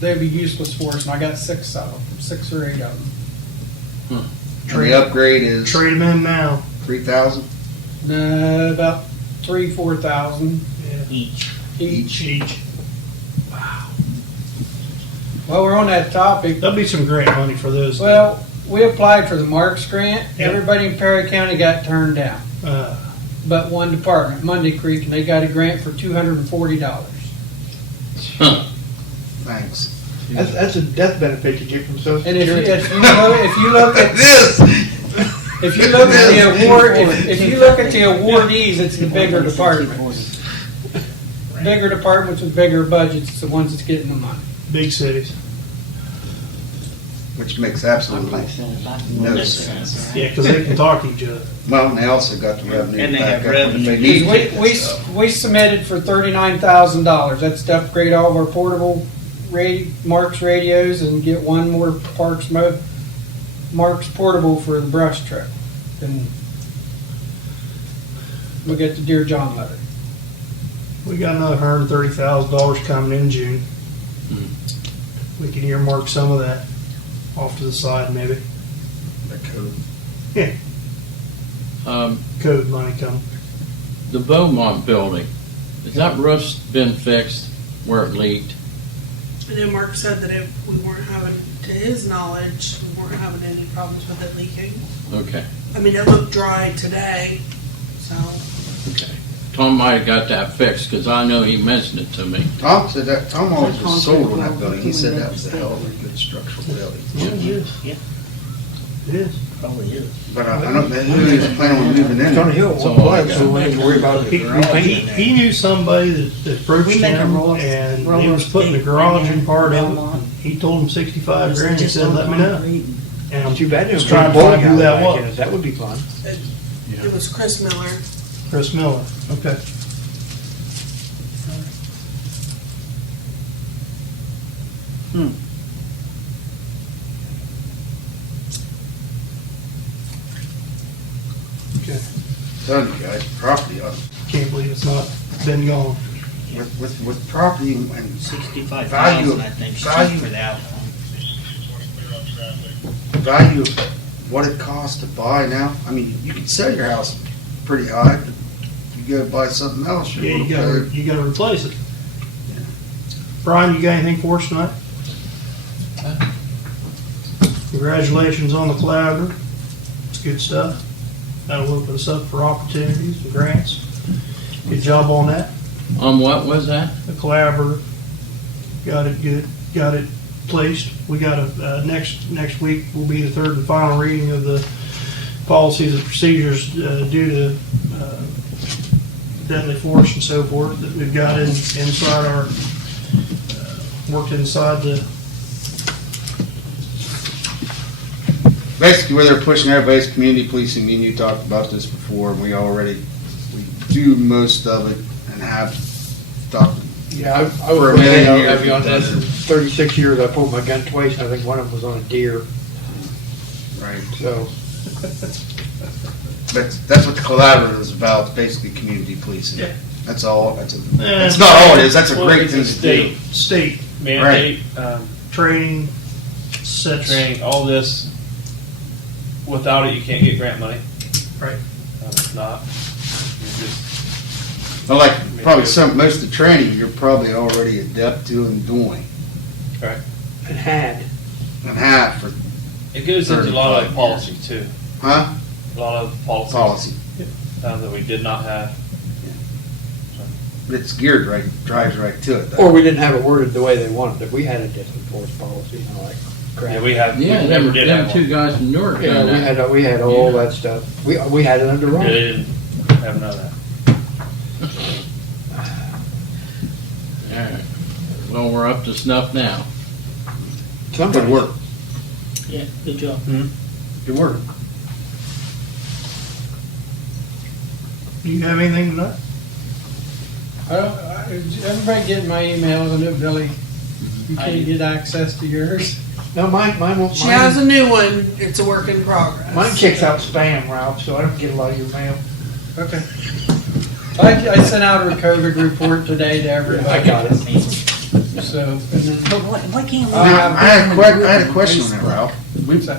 they'll be useless for us, and I got 6 of them, 6 or 8 of them. And the upgrade is Trade them in now. 3,000? About 3,000-4,000 Each. each. While we're on that topic, There'll be some grant money for those. well, we applied for the Marks grant. Yeah. Everybody in Perry County got turned down, Uh, but one department, Monday Creek, and they got a grant for $240. Huh. Thanks. That's a death benefit you get from Social And if Security. you look at This! if you look at the award, if you look at the awardees, it's the bigger departments. Bigger departments with bigger budgets, it's the ones that's getting the money. big cities. Which makes absolutely no sense. Yeah, because they can talk to each other. Well, and they also got the revenue And they back have up when they revenue. need to. We submitted for $39,000. That's to upgrade all of our portable Marks radios and get one more Marks portable for the brush truck. And we'll get the Dear John letter. We got another $130,000 coming in June. We can earmark some of that off to the side, maybe. The code. Code money come. The Beaumont building, has that roof's been fixed where it leaked? I know Mark said that we weren't having, to his knowledge, we weren't having any problems with it leaking. Okay, I mean, it looked dry today, so. okay. Tom might have got that fixed, because I know he mentioned it to me. Tom said that, Tom always was sold on that building. He said that was a hell of a good structural building. Yeah, it is. Yeah. It is. Probably is. But I don't know who he's planning on moving in It's on a there. hill, It's one all I place, got. so we don't have to worry about it. He knew somebody that approached We make a him, roller- and he roller was putting the skate garage in right part now, of it. Belmont. He told him 65 grand. He Just said, on "Let me know." concrete. And I'm Too bad just there's trying no to find bowling who alley that back in was. it. That would be fun. It was Chris Miller. Chris Miller. Okay. Okay. Telling you guys, property, Can't believe it's not been gone. with property and 65,000, I think, value- for that one. value of what it costs to buy now, I mean, you can sell your house pretty high, but you gotta buy something else. Yeah, you gotta replace it. Brian, you got anything for us tonight? Congratulations on the collaborative. It's good stuff. That'll open us up for opportunities and grants. Good job on that. On what was that? The collaborative. Got it good, got it placed. We got a, next week will be the third and final reading of the policies and procedures due to deadly force and so forth that we've got inside our, worked inside the, Basically, where they're pushing everybody's community policing, me and you talked about this before, and we do most of it and have talked. Yeah, I For a was million going years to be on this. we've done In 36 years, I pulled my gun twice, and I think one of them was on a deer. Right. So, But that's what the collaborative is about, it's basically community policing. Yeah. That's all, it's not all it is, that's a Well, great it's thing a to do. state state mandate, training sets. training, all this. Without it, you can't get grant money. Right. If not, you're just, Well, like, probably most of the training, you're probably already adept to and doing, right. and had. and have for, It goes into a lot of 35 policy too. huh? A lot of policies Policy. that we did not have. But it's geared right, drives right to it. though. Or we didn't have it worded the way they wanted it. We had a different force policy, you know, like crap. Yeah, we have. Yeah, we never them, did them have two one. guys from Newark Yeah, done that. we had all that stuff. We had it under Yeah, wrong. they didn't have none of that. Alright. Well, we're up to snuff now. Good work, Yeah, good job. good work. Do you have anything tonight? Everybody getting my emails? I know Billy, you can't get access to yours. No, mine won't. She has a new one. It's a work in progress. Mine kicks out spam, Ralph, so I don't get a lot of your mail. Okay. I sent out a COVID report today to everybody. I got it. So, and then, But why can't we? I have- I had a question on that, Ralph.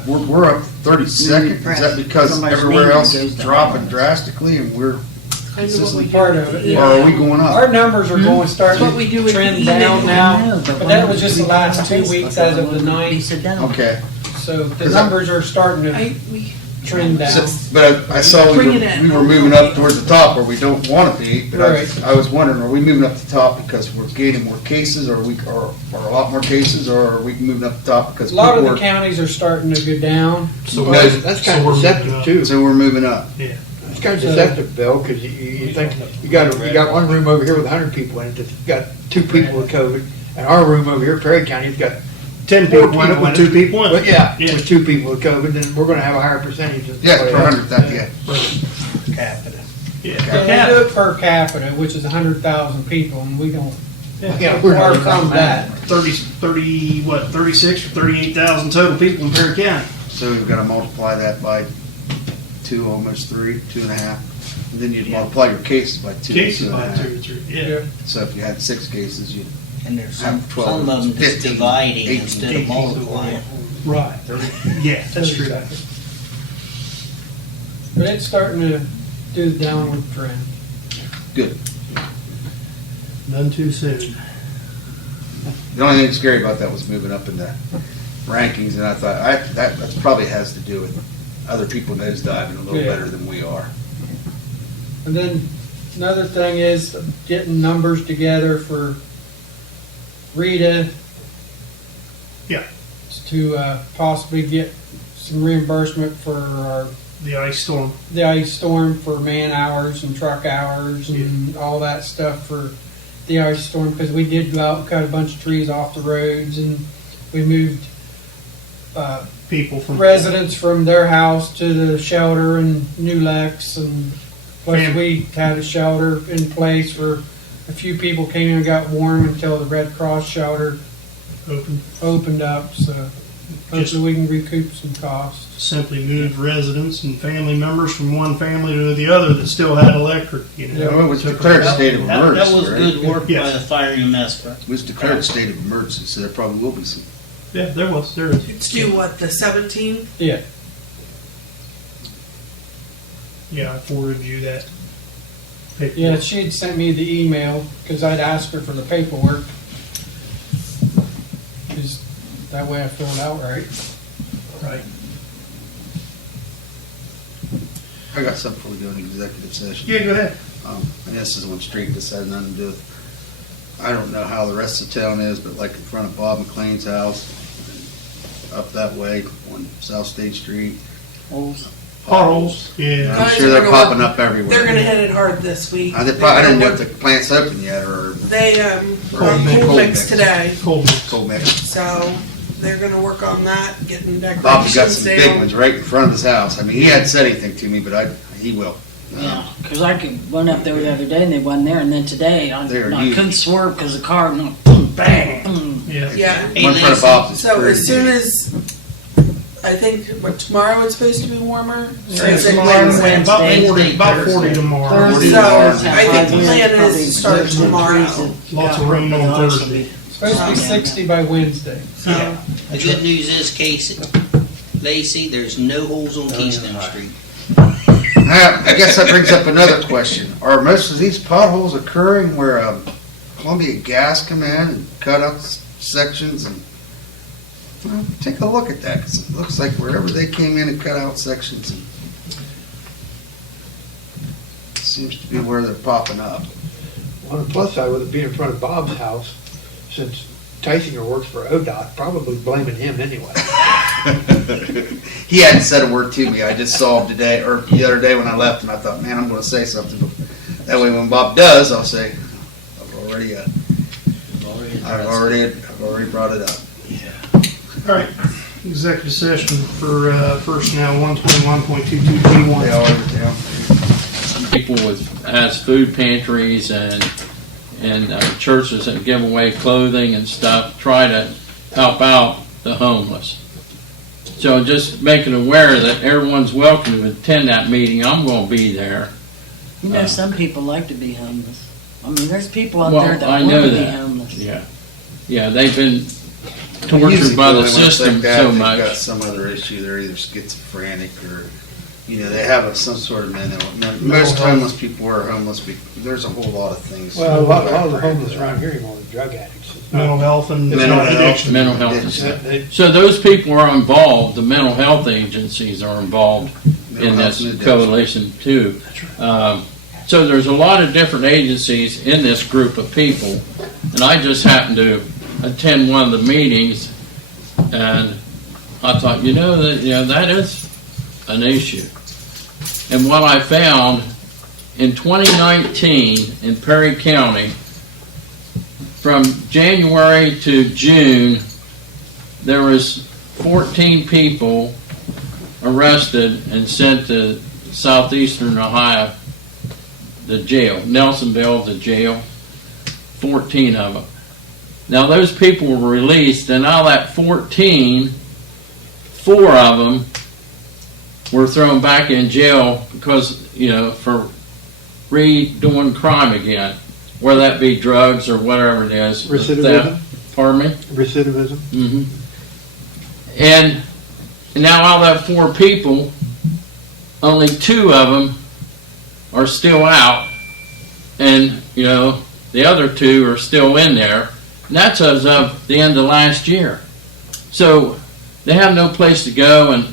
We're up 32nd, is that because Somebody's everywhere name else goes is down. dropping drastically and we're Kind of what we consistently, part of it, or yeah. are we going Our up? numbers are going, starting That's what we do to with trend the down email. now, but that was just the last 2 weeks as of the 9th. Okay. So the numbers are starting to we trend down. So- But I saw we Bring it in. were moving up towards the top where we don't want to be, but Right. I was wondering, are we moving up the top because we're gaining more cases, or a lot more cases, or are we moving up the top because A lot of people the counties are starting to go down. So No, That's kind of we're deceptive moving up. too. so we're moving up? Yeah. It's kind of deceptive, Bill, because you think, you got one room over here with 100 people in it, that's got 2 people with COVID, and our room over here, Perry County's got 10 4 people in it with 2 people in But it. yeah, Yeah. with 2 people with COVID, then we're gonna have a higher percentage of. Yes, per 100,000, yeah. Capita. Yeah. And they do it per capita, which is 100,000 people, and we don't, Yeah, we're far not from that. 36 or 38,000 total people in Perry County. So we've got to multiply that by 2, almost 3, 2.5. And then you'd multiply your cases by 2, Cases by 2.5. 2 or 3. Yeah. So if you had 6 cases, you'd And there's some, have 12, some of them just 15, dividing 18, instead of 18. multiplying. Right. Yeah, that's true. But it's starting to do the downward trend. Good. None too soon. The only thing scary about that was moving up in the rankings, and I thought, that probably has to do with other people nosediving a little Yeah. better than we are. And then another thing is getting numbers together for Rita. Yeah. To possibly get some reimbursement for The ice storm. the ice storm for man hours and truck hours and all that stuff for the ice storm, because we did go out and cut a bunch of trees off the roads, and we moved People from residents from their house to the shelter in New Lex, and plus we had a shelter in place for a few people came in and got warm until the Red Cross shelter open. opened up. So Hopefully we can recoup some costs. Simply moved residents and family members from one family to the other that still had electric, you know. Well, it was declared a state of That emergency, was right? good work by Yes. the fire EMS, but It was declared a state of emergency, so there probably will be some. Yeah, there is. It's due what, the 17th? Yeah. Yeah, I forwarded you that paperwork. Yeah, she had sent me the email, because I'd asked her for the paperwork. 'Cause that way I fill it out right. Right. I got something before we go into executive session. Yeah, go ahead. And this is on street, this has nothing to do with, I don't know how the rest of the town is, but like in front of Bob McLean's house, up that way on South State Street. Potholes, yeah. I'm sure they're popping up everywhere. They're gonna hit it hard this week. I didn't know if the plant's open yet, or They, Cold mix. cool mix today, Cold mix. cold mix. so they're gonna work on that, getting Bob's got decorations some big down. ones right in front of his house. I mean, he hadn't said anything to me, but he will. Yeah, because I went up there the other day and they wasn't there, and then today They're I huge. couldn't swerve because the car went boom, bang, boom. Yeah. Yeah, One in front of Bob's. is so pretty as soon big. as, I think, what, tomorrow it's supposed to be warmer? Or Yeah, is it tomorrow, Wednesday? about 40 tomorrow. Thursday, So, Thursday, I think the Friday, plan is probably to start there's no tomorrow. trees that Lots got of rain on hurt, but Thursday. It's supposed to be 60 by Wednesday. So, the good news is, Casey, Lacey, there's no holes on Keystone Street. I guess that brings up another question. Are most of these potholes occurring where Columbia Gas come in and cut up sections? And well, take a look at that, because it looks like wherever they came in and cut out sections, and it seems to be where they're popping up. On the plus side, with it being in front of Bob's house, since Tysinger works for ODOT, probably blaming him anyway. He hadn't said a word to me. I just saw him today, or the other day when I left, and I thought, man, I'm going to say something. That way, when Bob does, I'll say, I've already brought it up. All right, executive session for personnel 121.22G1. They all over town. People has food pantries and churches that give away clothing and stuff, try to help out the homeless. So just making aware that everyone's welcome to attend that meeting. I'm going to be there. You know, some people like to be homeless. I mean, there's people out Well, there that I want know to be that. homeless. Yeah, they've been tortured Usually by the once they've system got- so they've got much. some other issue. They're either schizophrenic or, they have some sort of mental. Most homeless people are homeless. There's a whole lot of things. Well, a lot of the homeless around here are more drug addicts. Mental health and Mental health. addiction. Mental health and Addiction. stuff. So those people are involved, the mental health agencies are involved in this coalition too. So there's a lot of different agencies in this group of people, and I just happened to attend one of the meetings, and I thought, that is an issue. And what I found in 2019 in Perry County, from January to June, there was 14 people arrested and sent to southeastern Ohio, the jail, Nelsonville, the jail, 14 of them. Now those people were released, and out of that 14, 4 of them were thrown back in jail because, for redoing crime again, whether that be drugs or whatever it is. Recidivism? Pardon me? Recidivism? Mm-hmm. And now out of that 4 people, only 2 of them are still out, and the other 2 are still in there. And that's as of the end of last year. So they have no place to go, and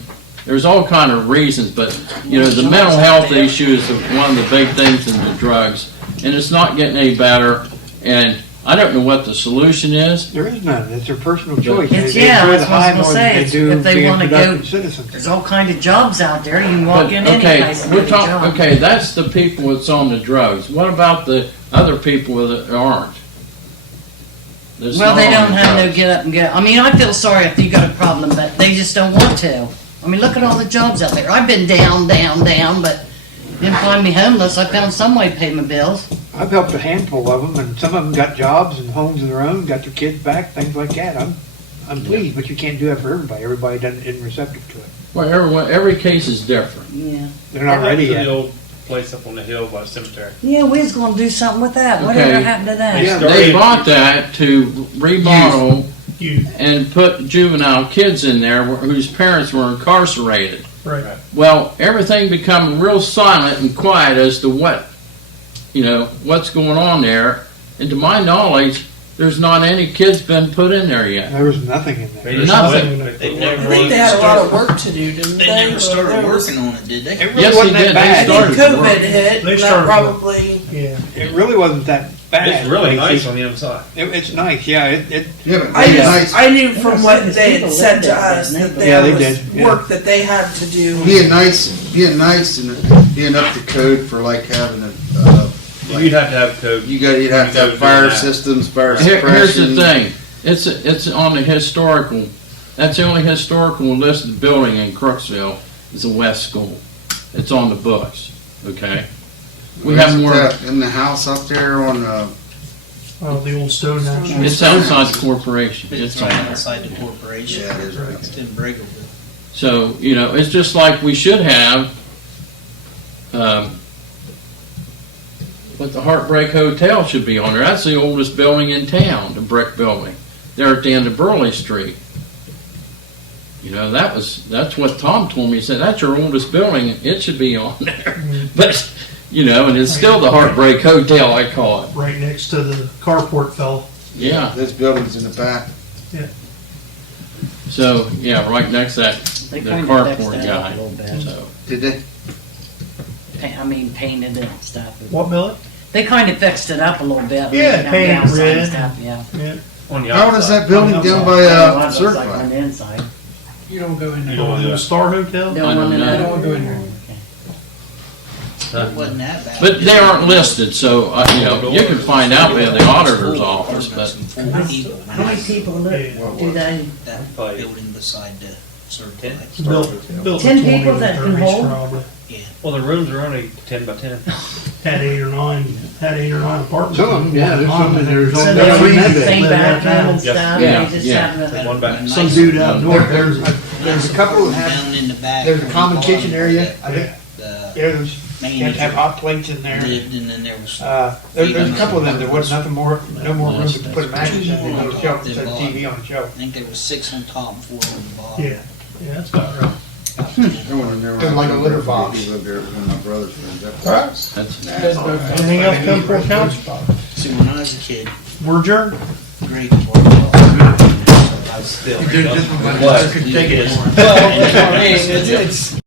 there's all kind of reasons, but the mental health issue is one of the big things in the drugs, and it's not getting any better. And I don't know what the solution is. There is none. It's their personal choice. It's, They yeah, enjoy that's the what I high was more gonna than say. they It's do if they being wanna go- productive citizens. There's all kind of jobs out there. You can walk But, in any place and we're get a job. okay, that's the people that's on the drugs. What about the other people that aren't? That's Well, not they on don't the have no drugs. get up and go. I mean, I feel sorry if you got a problem, but they just don't want to. I mean, look at all the jobs out there. I've been down, but didn't find me homeless. I found some way to pay my bills. I've helped a handful of them, and some of them got jobs and homes of their own, got their kids back, things like that. unpleased, but you can't do that for everybody. Everybody isn't receptive to it. Well, every case is different. Yeah. They're not ready To yet. the old place up on the hill by the cemetery. Yeah, we was gonna do something with that. Whatever Okay. happened to that? Yeah. They bought that to remodel You, and put juvenile kids in there whose parents were incarcerated. right. Well, everything become real silent and quiet as to what's going on there. And to my knowledge, there's not any kids been put in there yet. There was nothing in there. They just Nothing. went- They put never one I think road- they had a lot of work to do, didn't they? They never Or started there was- working on it, did they? It really Yes, wasn't they that did. They bad. I think started COVID work. hit, They and that started work. probably, Yeah. It really wasn't that bad. It's really nice It's- on the inside. It's nice, yeah. Yeah, but I they just, nice, I knew from Yeah, what some they had people said lived to there, us didn't that they? Yeah, there they was did, yeah. work that they had to do. being nice and being up to code for like having You'd have to have code. you'd have to have fire systems, fire Here's the suppression. thing, it's on the historical, that's the only historical listed building in Crooksville is the West School. It's on the books, okay? We have Isn't more, that in the house up there on, Oh, the old stone house. it's outside the corporation, it's It's on right there. outside the corporation. yeah, it is right. It's in Briggleville. So, it's just like we should have, what the Heartbreak Hotel should be on there. That's the oldest building in town, the brick building. There at the end of Burley Street. That's what Tom told me. He said, that's your oldest building. It should be on there. But, and it's still the Heartbreak Hotel, I call it. Right next to the carport fella. Yeah. This building's in the back. So, yeah, right next to that, They the kind of fixed carport that up guy. a little bit. So, Did they? Painted it and stuff. What, Billy? They kind of fixed it up a little bit. Yeah, down painted the outside and red. stuff, yeah. Yeah. On the How old is outside. that building down by, I don't know what it looks like Certified? on the inside. You don't go in You there. don't wanna do The that. Star Hotel? Don't I don't want to know. know. Don't go in there. Okay. It wasn't that bad. but they aren't listed, so, you can find out in the auditor's office, but How many people? How many people live, do they? That building beside the Certified. Built 10 in the people 20s that or can 30s hold? probably. Well, the rooms are only 10 by 10. Had 8 or 9 apartments. Some of them, yeah, there's some in there. So Don't they go don't in that use the big. same Live that bathroom and down. stuff, Yeah, they just yeah. have One back. Some dude out north, There's a couple that have, Down in the back. there's a common kitchen area. I think, The there's, you have to have manager hot plates in there. lived and then there was. There's a couple of them, there was no more room to put a mattress in, they put a shelf, instead of TV on a I shelf. think there was 6 on top and 4 on the bottom. Yeah, yeah, that's about right. There was never- It was like a litter box. He lived there with one of my brother's friends. That was- that's, Anything else come from council? See, when I was a kid, We're adjourned. Greg was Still. There's just one What? could take it. Well, I mean, it's